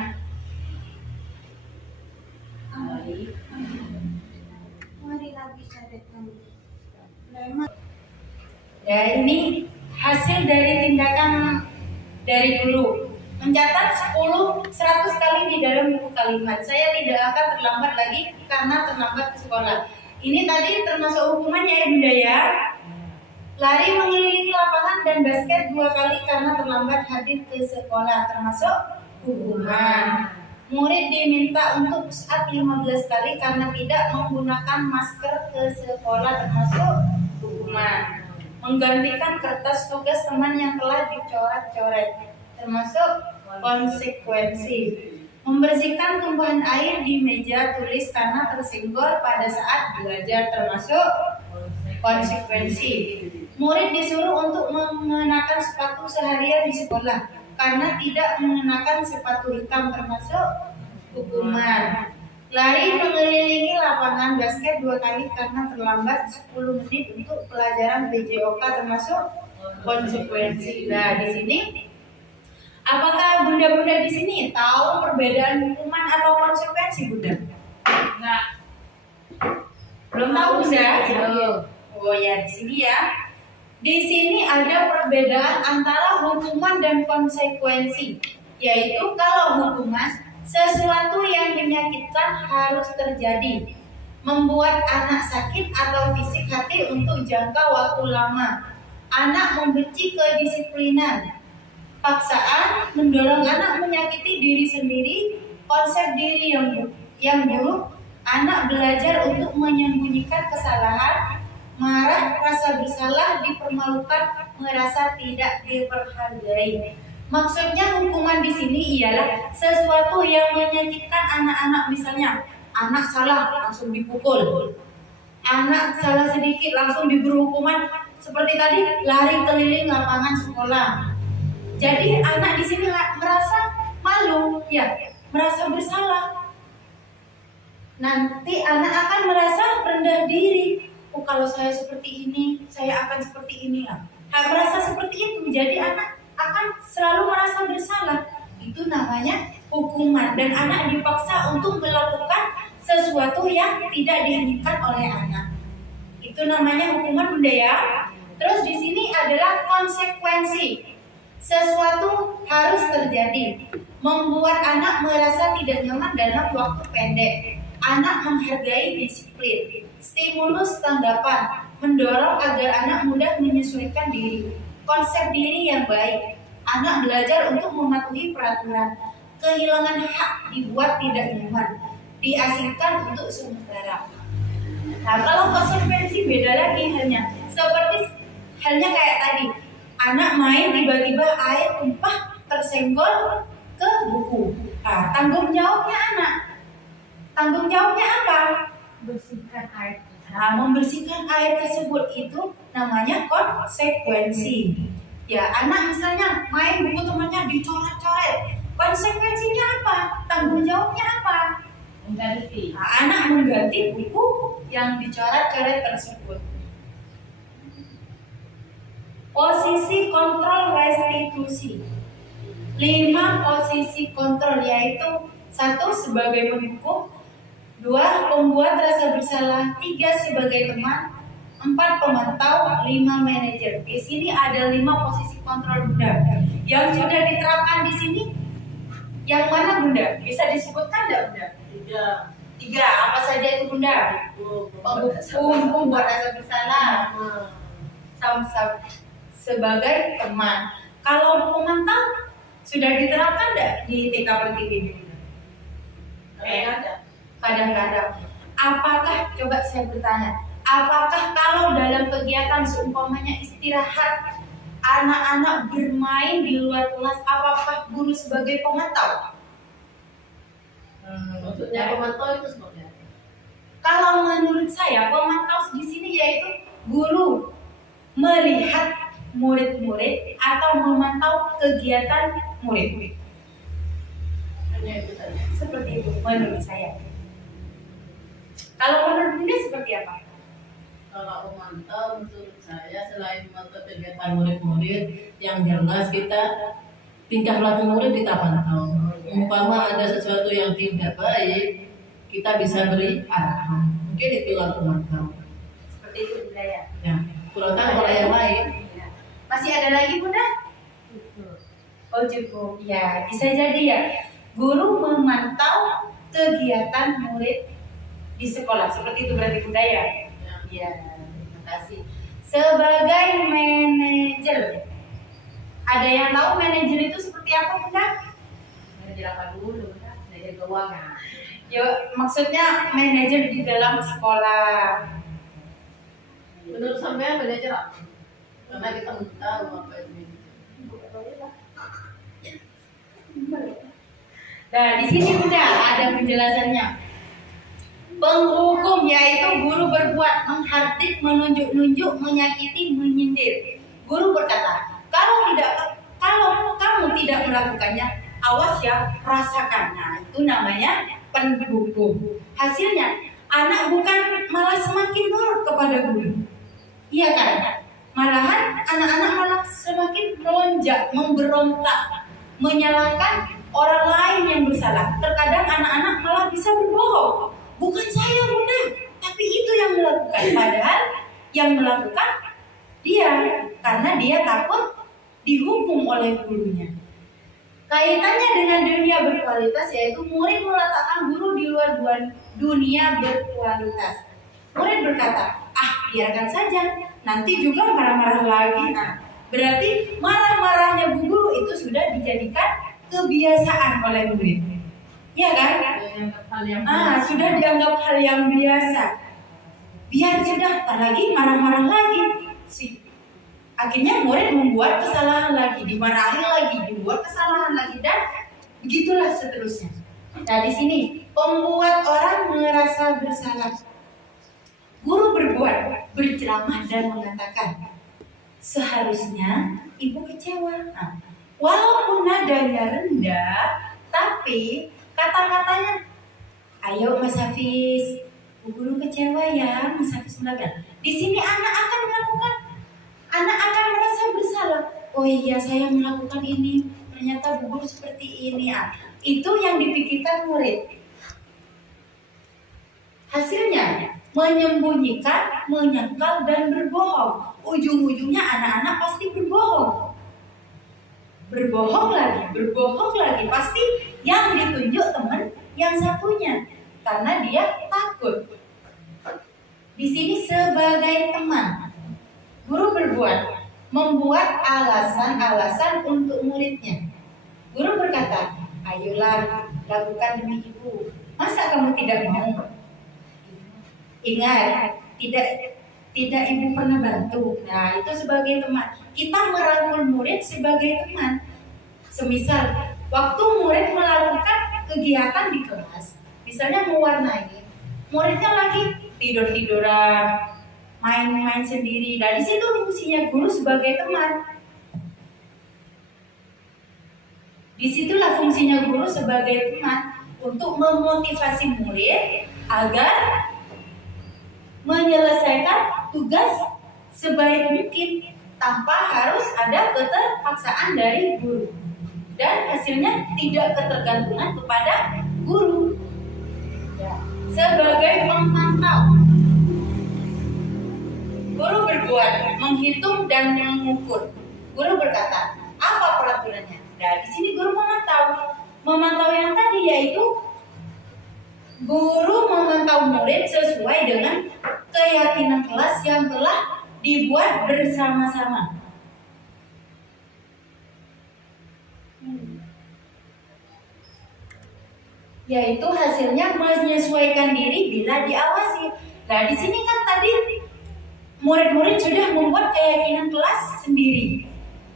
Ya, ini hasil dari tindakan dari guru. Mencatat 100 kali di dalam buku kalimat. Saya tidak akan terlambat lagi karena terlambat ke sekolah. Ini tadi termasuk hukumannya ya Bunda ya. Lari mengelilingi lapangan dan basket 2 kali karena terlambat hadir ke sekolah, termasuk hukuman. Murid diminta untuk push up 15 kali karena tidak menggunakan masker ke sekolah, termasuk hukuman. Menggantikan kertas tugas teman yang telah dicoret-coret, termasuk konsekuensi. Membersihkan tumpahan air di meja tulis karena tersenggol pada saat belajar, termasuk konsekuensi. Murid disuruh untuk mengenakan sepatu seharian di sekolah karena tidak mengenakan sepatu hitam, termasuk hukuman. Lari mengelilingi lapangan basket 2 kali karena terlambat 10 menit untuk pelajaran PJOK, termasuk konsekuensi. Nah, di sini apakah Bunda-bunda di sini tahu perbedaan hukuman atau konsekuensi Bunda? Enggak. Belum tahu Bunda? Belum. Oh ya, di sini ya. Di sini ada perbedaan antara hukuman dan konsekuensi. Yaitu kalau hukuman, sesuatu yang menyakitkan harus terjadi, membuat anak sakit atau fisik hati untuk jangka waktu lama. Anak membenci kedisiplinan, paksaan, mendorong anak menyakiti diri sendiri, konsep diri yang buruk, anak belajar untuk menyembunyikan kesalahan, marah, rasa bersalah, dipermalukan, merasa tidak dihargai. Maksudnya hukuman di sini ialah sesuatu yang menyakitkan anak-anak, misalnya anak salah langsung dipukul, anak salah sedikit langsung diberi hukuman seperti tadi lari keliling lapangan sekolah. Jadi anak di sini merasa malu, ya, merasa bersalah. Nanti anak akan merasa rendah diri. Oh, kalau saya seperti ini, saya akan seperti ini lah. Merasa seperti itu, jadi anak akan selalu merasa bersalah. Itu namanya hukuman, dan anak dipaksa untuk melakukan sesuatu yang tidak diinginkan oleh anak. Itu namanya hukuman Bunda ya. Terus di sini adalah konsekuensi. Sesuatu harus terjadi, membuat anak merasa tidak nyaman dalam waktu pendek. Anak menghargai disiplin, stimulus tanggapan, mendorong agar anak mudah menyesuaikan diri. Konsep diri yang baik, anak belajar untuk mematuhi peraturan. Kehilangan hak dibuat tidak nyaman, diasingkan untuk sementara. Nah, kalau konsekuensi beda lagi, halnya kayak tadi, anak main tiba-tiba air tumpah tersenggol ke buku. Nah, tanggung jawabnya anak. Tanggung jawabnya apa? Bersihkan air. Nah, membersihkan air tersebut itu namanya konsekuensi. Ya, anak misalnya main buku temannya dicoret-coret. Konsekuensinya apa? Tanggung jawabnya apa? Mengganti. Nah, anak mengganti buku yang dicoret-coret tersebut. Posisi kontrol restitusi. 5 posisi kontrol, yaitu 1 sebagai pendukung, 2 pembuat rasa bersalah, 3 sebagai teman, 4 pemantau, 5 manajer. Di sini ada 5 posisi kontrol Bunda. Yang sudah diterapkan di sini, yang mana Bunda? Bisa disebutkan tidak Bunda? 3. Apa saja itu Bunda? Pembuat rasa bersalah, sama sebagai teman. Kalau pemantau sudah diterapkan tidak di TK Pertiwi? Kadang-kadang. Apakah, coba saya bertanya, Apakah kalau dalam kegiatan seumpamanya istirahat, anak-anak bermain di luar kelas, apakah guru sebagai pemantau? Maksudnya pemantau itu seperti apa? Kalau menurut saya pemantau di sini yaitu guru melihat murid-murid atau memantau kegiatan murid-murid. Hanya itu saja. Seperti itu menurut saya. Kalau menurut Bunda seperti apa? Kalau memantau menurut saya selain memantau kegiatan murid-murid, yang jelas kita tingkah laku murid kita pantau. Umpama ada sesuatu yang tidak baik, kita bisa beri arahan. Mungkin itu kalau memantau. Seperti itu Bunda ya. Ya, kurang tahu kalau yang lain. Masih ada lagi Bunda? Oh cukup. Ya, bisa jadi ya. Guru memantau kegiatan murid di sekolah. Seperti itu berarti Bunda ya? Ya, terima kasih. Sebagai manajer, ada yang tahu manajer itu seperti apa Bunda? Manajer apa dulu? Manajer keuangan. Ya, maksudnya manajer di dalam sekolah. Menurut sampean manajer apa? Karena kita belum tahu apa itu. Nah, di sini Bunda ada penjelasannya. Penghukum yaitu guru berbuat menghardik, menunjuk-nunjuk, menyakiti, menyindir. Guru berkata, kalau kamu tidak melakukannya, awas ya, rasakan. Nah, itu namanya penghukum. Hasilnya, anak bukan malah semakin nurut kepada guru. Iya kan? Malahan anak-anak malah semakin melonjak, memberontak, menyalahkan orang lain yang bersalah. Terkadang anak-anak malah bisa berbohong. Bukan saya Bunda, tapi itu yang melakukan. Padahal yang melakukan dia, karena dia takut dihukum oleh gurunya. Kaitannya dengan dunia berkualitas yaitu murid meletakkan guru di luar dunia berkualitas. Murid berkata, biarkan saja, nanti juga marah-marah lagi. Nah, berarti marah-marahnya bu guru itu sudah dijadikan kebiasaan oleh murid. Ya kan? Sudah dianggap hal yang biasa. Biar sudah, tak lagi marah-marah lagi. Akhirnya murid membuat kesalahan lagi, dimarahi lagi, dibuat kesalahan lagi, dan begitulah seterusnya. Nah, di sini membuat orang merasa bersalah. Guru berbuat, berceramah dan mengatakan, seharusnya ibu kecewa. Nah, walaupun nadanya rendah, tapi kata-katanya, ayo Mas Hafiz, Bu Guru kecewa ya, Mas Hafiz melakukan. Di sini anak akan melakukan, anak akan merasa bersalah. Oh iya, saya melakukan ini, ternyata Bu Guru seperti ini. Itu yang dipikirkan murid. Hasilnya menyembunyikan, menyangkal dan berbohong. Ujung-ujungnya anak-anak pasti berbohong. Berbohong lagi, pasti yang ditunjuk teman yang satunya, karena dia takut. Di sini sebagai teman, guru berbuat, membuat alasan-alasan untuk muridnya. Guru berkata, ayolah lakukan demi ibu. Masa kamu tidak mau? Ingat, tidak ibu pernah bantu. Nah, itu sebagai teman. Kita merangkul murid sebagai teman. Semisal waktu murid melakukan kegiatan di kelas, misalnya mewarnai, muridnya lagi tidur-tiduran, main-main sendiri. Nah, di situ fungsinya guru sebagai teman. Disitulah fungsinya guru sebagai teman untuk memotivasi murid agar menyelesaikan tugas sebaik mungkin tanpa harus ada keterpaksaan dari guru, dan hasilnya tidak ketergantungan kepada guru. Sebagai pemantau, guru berbuat, menghitung dan mengukur. Guru berkata, apa peraturannya? Nah, di sini guru memantau. Memantau yang tadi yaitu guru memantau murid sesuai dengan keyakinan kelas yang telah dibuat bersama-sama. Yaitu hasilnya menyesuaikan diri bila diawasi. Nah, di sini kan tadi murid-murid sudah membuat keyakinan kelas sendiri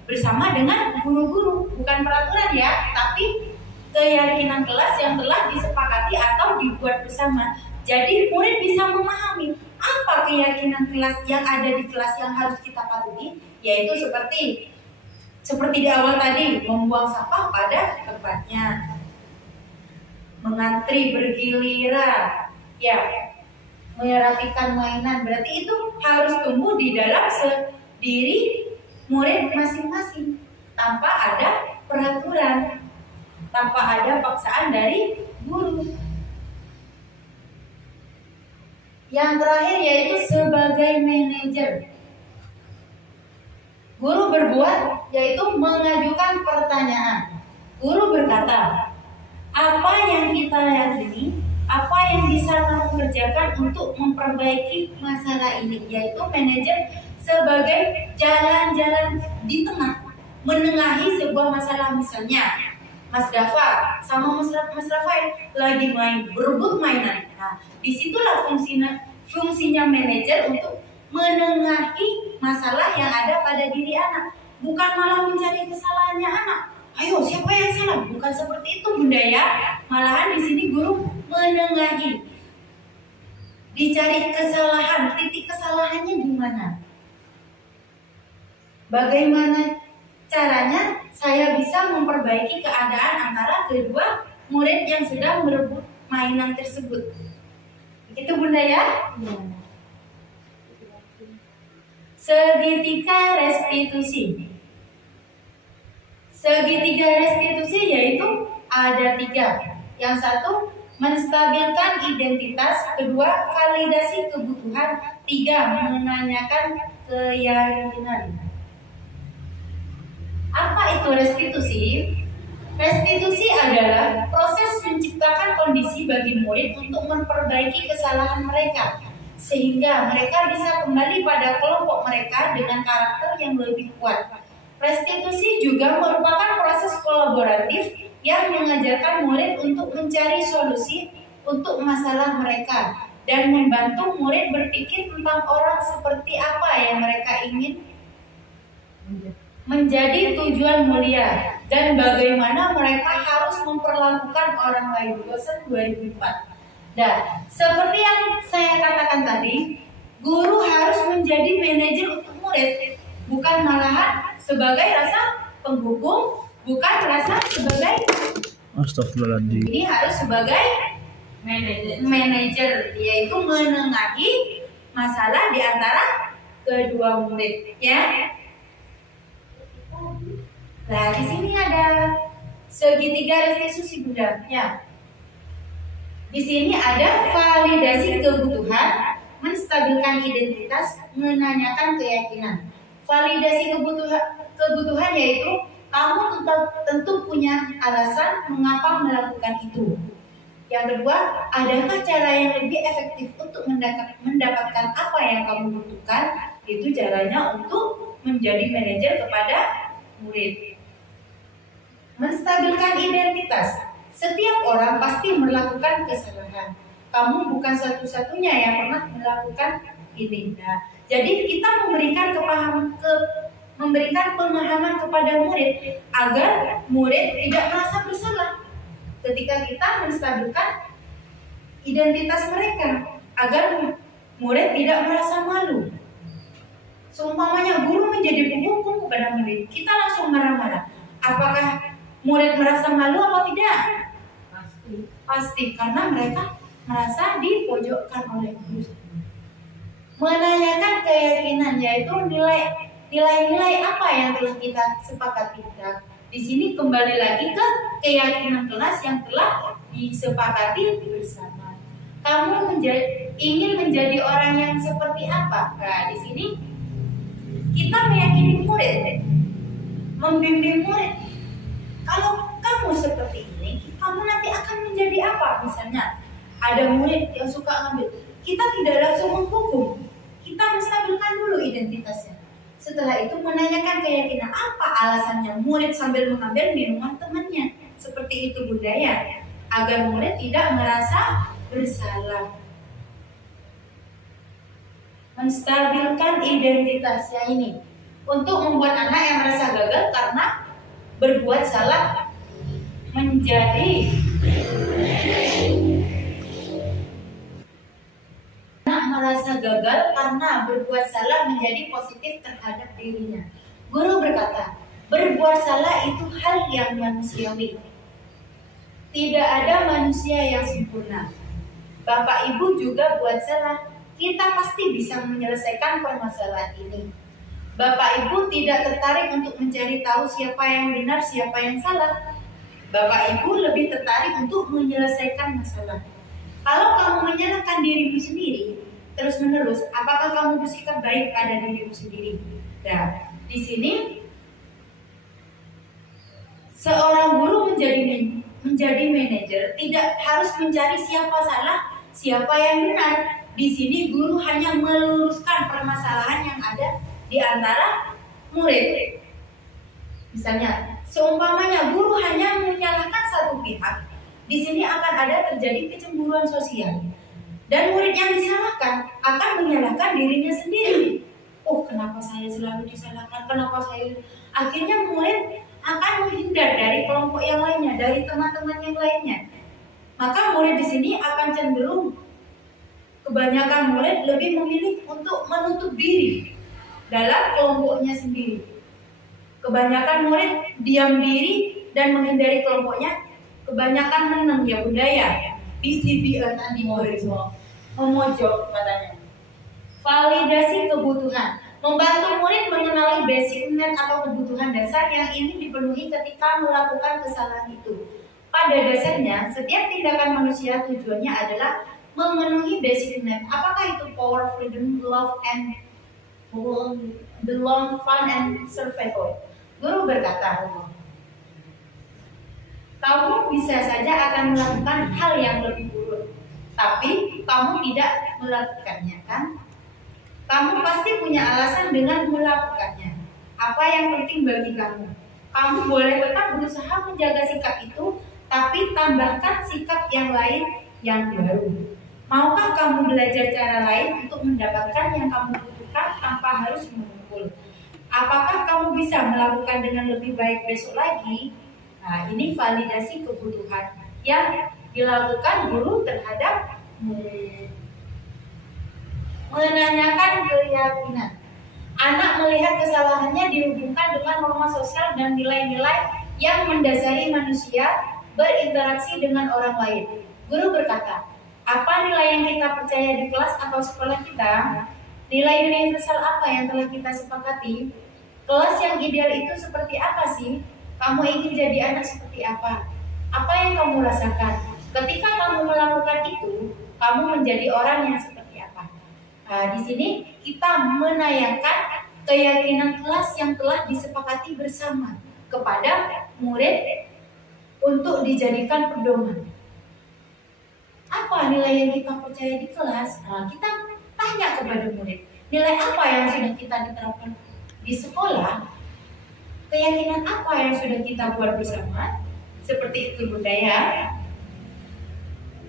bersama dengan guru-guru, bukan peraturan ya, tapi keyakinan kelas yang telah disepakati atau dibuat bersama. Jadi murid bisa memahami apa keyakinan kelas yang ada di kelas yang harus kita patuhi, yaitu seperti di awal tadi, membuang sampah pada tempatnya, mengantri bergiliran, ya, merapikan mainan. Berarti itu harus tumbuh di dalam diri murid masing-masing tanpa ada peraturan, tanpa ada paksaan dari guru. Yang terakhir yaitu sebagai manajer. Guru berbuat yaitu mengajukan pertanyaan. Guru berkata, apa yang kita yakini, apa yang bisa kamu kerjakan untuk memperbaiki masalah ini, yaitu manajer sebagai jalan-jalan di tengah, menengahi sebuah masalah. Misalnya Mas Dafa sama Mas Rafael lagi berebut mainan. Nah, disitulah fungsinya manajer untuk menengahi masalah yang ada pada diri anak, bukan malah mencari kesalahannya anak. Ayo, siapa yang salah? Bukan seperti itu, Bunda ya. Malahan di sini guru menengahi, dicari kesalahan, titik kesalahannya di mana. Bagaimana caranya saya bisa memperbaiki keadaan antara kedua murid yang sedang berebut mainan tersebut. Begitu Bunda ya? Segitiga restitusi. Segitiga restitusi yaitu ada 3. Yang satu, menstabilkan identitas. Kedua, validasi kebutuhan. 3, menanyakan keyakinan. Apa itu restitusi? Restitusi adalah proses menciptakan kondisi bagi murid untuk memperbaiki kesalahan mereka, sehingga mereka bisa kembali pada kelompok mereka dengan karakter yang lebih kuat. Restitusi juga merupakan proses kolaboratif yang mengajarkan murid untuk mencari solusi untuk masalah mereka dan membantu murid berpikir tentang orang seperti apa yang mereka ingin menjadi tujuan mulia dan bagaimana mereka harus memperlakukan orang lain. Dosen 2004. Dan seperti yang saya katakan tadi, guru harus menjadi manajer untuk murid, bukan malahan sebagai rasa penghukum, bukan rasa sebagai Astagfirullahaladzim. ini harus sebagai manajer, yaitu menengahi masalah di antara kedua murid, ya. Nah, di sini ada segitiga restitusi Bunda, ya. Di sini ada validasi kebutuhan, menstabilkan identitas, menanyakan keyakinan. Validasi kebutuhan yaitu kamu tentu punya alasan mengapa melakukan itu. Yang kedua, adakah cara yang lebih efektif untuk mendapatkan apa yang kamu butuhkan? Itu caranya untuk menjadi manajer kepada murid. Menstabilkan identitas. Setiap orang pasti melakukan kesalahan. Kamu bukan satu-satunya yang pernah melakukan ini. Nah, jadi kita memberikan pemahaman kepada murid agar murid tidak merasa bersalah ketika kita menstabilkan identitas mereka, agar murid tidak merasa malu. Seumpamanya guru menjadi penghukum kepada murid, kita langsung marah-marah. Apakah murid merasa malu atau tidak? Pasti, karena mereka merasa dipojokkan oleh guru. Menanyakan keyakinan yaitu nilai-nilai apa yang telah kita sepakati. Di sini kembali lagi ke keyakinan kelas yang telah disepakati bersama. Kamu ingin menjadi orang yang seperti apa? Nah, di sini kita meyakini murid, membimbing murid. Kalau kamu seperti ini, kamu nanti akan menjadi apa? Misalnya, ada murid yang suka ngambil, kita tidak langsung menghukum, kita menstabilkan dulu identitasnya. Setelah itu menanyakan keyakinan, apa alasannya murid sambil mengambil minuman temannya. Seperti itu budaya, agar murid tidak merasa bersalah. menstabilkan identitasnya ini, untuk membuat anak yang merasa gagal karena berbuat salah menjadi anak merasa gagal karena berbuat salah menjadi positif terhadap dirinya. Guru berkata, berbuat salah itu hal yang manusiawi. Tidak ada manusia yang sempurna. Bapak Ibu juga buat salah. Kita pasti bisa menyelesaikan permasalahan ini. Bapak Ibu tidak tertarik untuk mencari tahu siapa yang benar, siapa yang salah. Bapak Ibu lebih tertarik untuk menyelesaikan masalah. Kalau kamu menyalahkan dirimu sendiri, terus-menerus, apakah kamu bersikap baik pada dirimu sendiri? Nah, di sini seorang guru menjadi manajer tidak harus mencari siapa salah, siapa yang benar. Di sini guru hanya meluruskan permasalahan yang ada di antara murid. Misalnya, seumpamanya guru hanya menyalahkan satu pihak, di sini akan ada terjadi kecemburuan sosial. Dan murid yang disalahkan akan menyalahkan dirinya sendiri. Oh, kenapa saya selalu disalahkan? Kenapa saya? Akhirnya murid akan menghindar dari kelompok yang lainnya, dari teman-teman yang lainnya. Maka murid di sini akan cenderung, kebanyakan murid lebih memilih untuk menutup diri dalam kelompoknya sendiri. Kebanyakan murid diam diri dan menghindari kelompoknya. Kebanyakan menang ya budaya. BCBN tadi memojok katanya. Validasi kebutuhan. Membantu murid mengenali basic need atau kebutuhan dasar yang ingin dipenuhi ketika melakukan kesalahan itu. Pada dasarnya, setiap tindakan manusia tujuannya adalah memenuhi basic need. Apakah itu power, freedom, love, and belong, fun, and survival? Guru berkata, kamu bisa saja akan melakukan hal yang lebih buruk, tapi kamu tidak melakukannya, kan? Kamu pasti punya alasan dengan melakukannya. Apa yang penting bagi kamu? Kamu boleh tetap berusaha menjaga sikap itu, tapi tambahkan sikap yang lain yang baru. Maukah kamu belajar cara lain untuk mendapatkan yang kamu butuhkan tanpa harus memukul? Apakah kamu bisa melakukan dengan lebih baik besok lagi? Nah, ini validasi kebutuhan yang dilakukan guru terhadap menanyakan keyakinan. Anak melihat kesalahannya dihubungkan dengan norma sosial dan nilai-nilai yang mendasari manusia berinteraksi dengan orang lain. Guru berkata, apa nilai yang kita percaya di kelas atau sekolah kita? Nilai universal apa yang telah kita sepakati? Kelas yang ideal itu seperti apa sih? Kamu ingin jadi anak seperti apa? Apa yang kamu rasakan? Ketika kamu melakukan itu, kamu menjadi orang yang seperti apa? Nah, di sini kita menayangkan keyakinan kelas yang telah disepakati bersama kepada murid untuk dijadikan pedoman. Apa nilai yang kita percaya di kelas? Nah, kita tanya kepada murid, nilai apa yang sudah kita diterapkan di sekolah? Keyakinan apa yang sudah kita buat bersama? Seperti itu Bunda ya.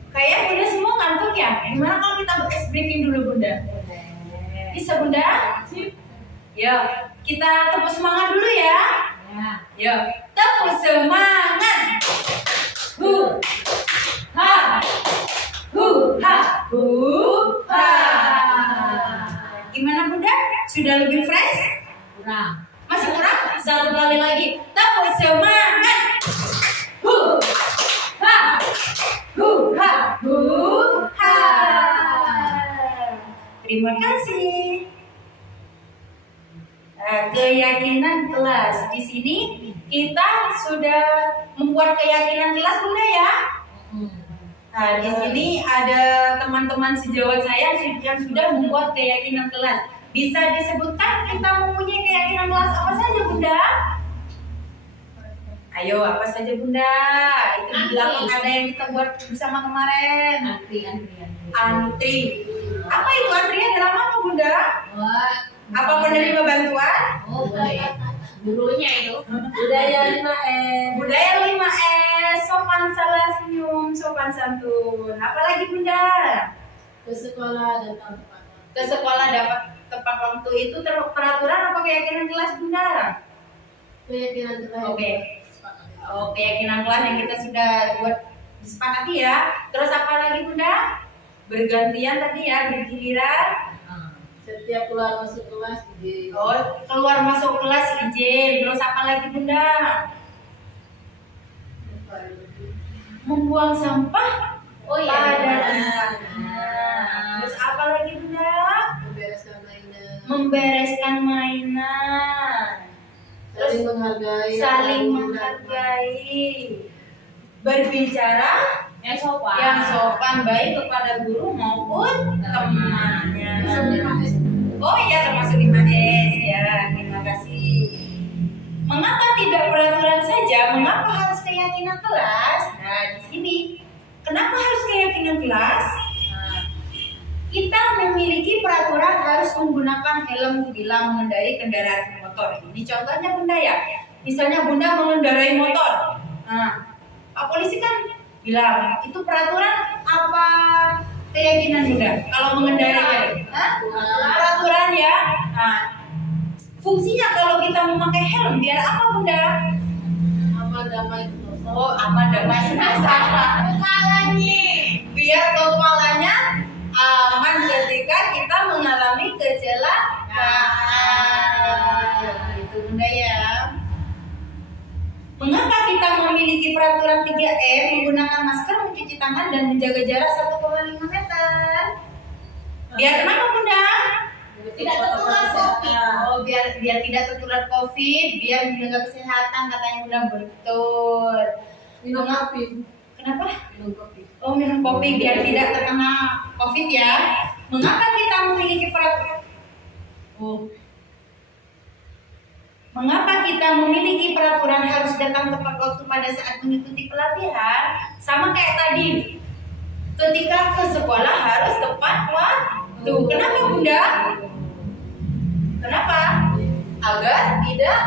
Kayak Bunda semua ngantuk ya? Gimana kalau kita ice breaking dulu Bunda? Bisa Bunda? Yo, kita tepuk semangat dulu ya. Yo, tepuk semangat. Ha, ha. Gimana Bunda? Sudah lebih fresh? Kurang. Masih kurang? Satu kali lagi. Tepuk semangat. Ha. Terima kasih. Nah, keyakinan kelas. Di sini kita sudah membuat keyakinan kelas Bunda ya. Nah, di sini ada teman-teman sejawat saya yang sudah membuat keyakinan kelas. Bisa disebutkan kita mempunyai keyakinan kelas apa saja Bunda? Ayo, apa saja Bunda? Itu di belakang ada yang kita buat bersama kemarin. Antri. Apa itu antrinya dalam apa Bunda? Apa penerima bantuan? Oh, boleh. Gurunya itu. Budaya 5S. Budaya 5S. Sopan salah senyum, sopan santun. Apalagi Bunda? Ke sekolah dan tempat. ke sekolah dapat tepat waktu itu peraturan apa keyakinan kelas Bunda? Keyakinan kelas. Oke. Oh, keyakinan kelas yang kita sudah buat disepakati ya. Terus apa lagi Bunda? Bergantian tadi ya, bergiliran. Setiap keluar masuk kelas izin. Oh, keluar masuk kelas izin. Terus apa lagi Bunda? Membuang sampah Oh iya. pada tempatnya. Terus apa lagi Bunda? Membereskan mainan. Membereskan mainan. Saling menghargai. Saling menghargai. Berbicara yang sopan baik kepada guru maupun temannya. Oh iya, termasuk 5S ya. Terima kasih. Mengapa tidak peraturan saja? Mengapa harus keyakinan kelas? Nah, di sini kenapa harus keyakinan kelas? Nah, kita memiliki peraturan harus menggunakan helm bila mengendarai kendaraan motor. Ini contohnya Bunda ya. Misalnya Bunda mengendarai motor. Nah, Pak polisi kan bilang itu peraturan apa keyakinan Bunda? Kalau mengendarai, peraturan ya. Nah, fungsinya kalau kita memakai helm biar apa Bunda? Aman damai. Oh, aman damai salah. Biar kepalanya aman ketika kita mengalami kecelakaan. Itu Bunda ya. Mengapa kita memiliki peraturan 3M menggunakan masker, mencuci tangan dan menjaga jarak 1,5 meter? Biar kenapa Bunda? Tidak tertular COVID. Oh, biar tidak tertular COVID, biar menjaga kesehatan katanya Bunda, betul. Minum kopi. Kenapa? Minum kopi. Oh, minum kopi biar tidak terkena COVID ya. Mengapa kita memiliki peraturan? Oh. Mengapa kita memiliki peraturan harus datang tepat waktu pada saat mengikuti pelatihan? Sama kayak tadi. Ketika ke sekolah harus tepat waktu. Kenapa Bunda? Kenapa? Agar tidak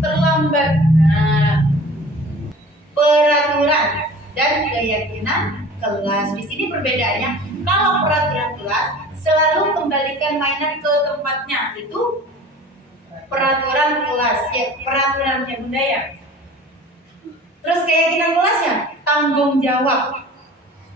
terlambat. Nah, peraturan dan keyakinan kelas. Di sini perbedaannya. Kalau peraturan kelas selalu kembalikan mainan ke tempatnya. Itu peraturan kelas ya, peraturannya Bunda ya. Terus keyakinan kelasnya tanggung jawab.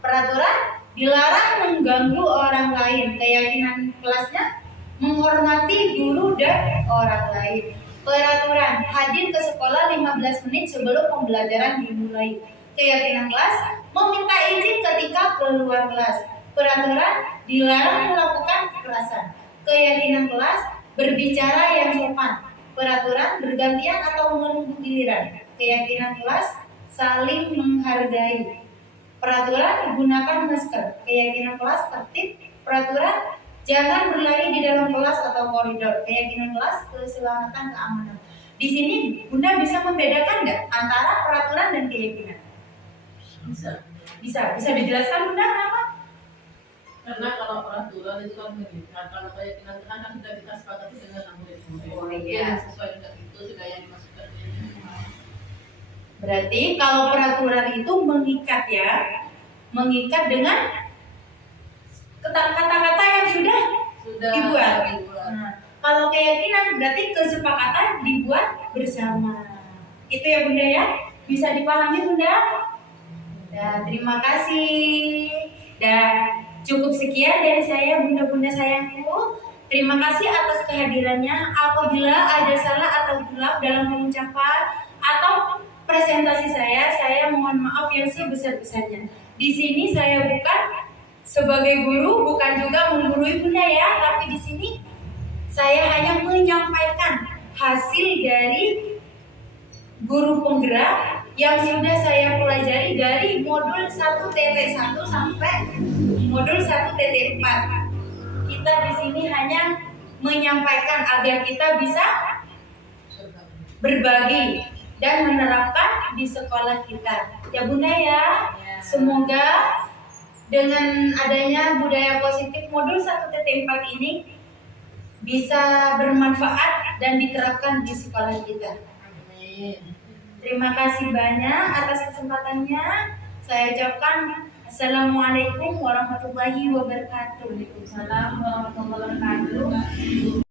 Peraturan dilarang mengganggu orang lain. Keyakinan kelasnya menghormati guru dan orang lain. Peraturan hadir ke sekolah 15 menit sebelum pembelajaran dimulai. Keyakinan kelas meminta izin ketika keluar kelas. Peraturan dilarang melakukan kekerasan. Keyakinan kelas berbicara yang sopan. Peraturan bergantian atau menunggu giliran. Keyakinan kelas saling menghargai. Peraturan gunakan masker. Keyakinan kelas tertib. Peraturan jangan berlari di dalam kelas atau koridor. Keyakinan kelas keselamatan keamanan. Di sini Bunda bisa membedakan nggak antara peraturan dan keyakinan? Bisa dijelaskan Bunda kenapa? Karena kalau peraturan itu kan mengikat, kalau keyakinan kan sudah kita sepakati dengan murid-murid. Oh iya. Sesuai dengan itu sudah yang dimasukkan. Berarti kalau peraturan itu mengikat ya, mengikat dengan kata-kata yang sudah dibuat. Nah, kalau keyakinan berarti kesepakatan dibuat bersama. Itu ya Bunda ya, bisa dipahami Bunda? Dan terima kasih. Dan cukup sekian dari saya Bunda-bunda sayangku. Terima kasih atas kehadirannya. Apabila ada salah atau hilaf dalam pengucapan atau presentasi saya mohon maaf yang sebesar-besarnya. Di sini saya bukan sebagai guru, bukan juga menggurui Bunda ya, tapi di sini saya hanya menyampaikan hasil dari guru penggerak yang sudah saya pelajari dari modul 1.1 sampai modul 1.4. Kita di sini hanya menyampaikan agar kita bisa berbagi dan menerapkan di sekolah kita. Ya Bunda ya. Semoga dengan adanya budaya positif modul 1.4 ini bisa bermanfaat dan diterapkan di sekolah kita. Amin. Terima kasih banyak atas kesempatannya. Saya ucapkan Assalamualaikum warahmatullahi wabarakatuh. Waalaikumsalam warahmatullahi wabarakatuh.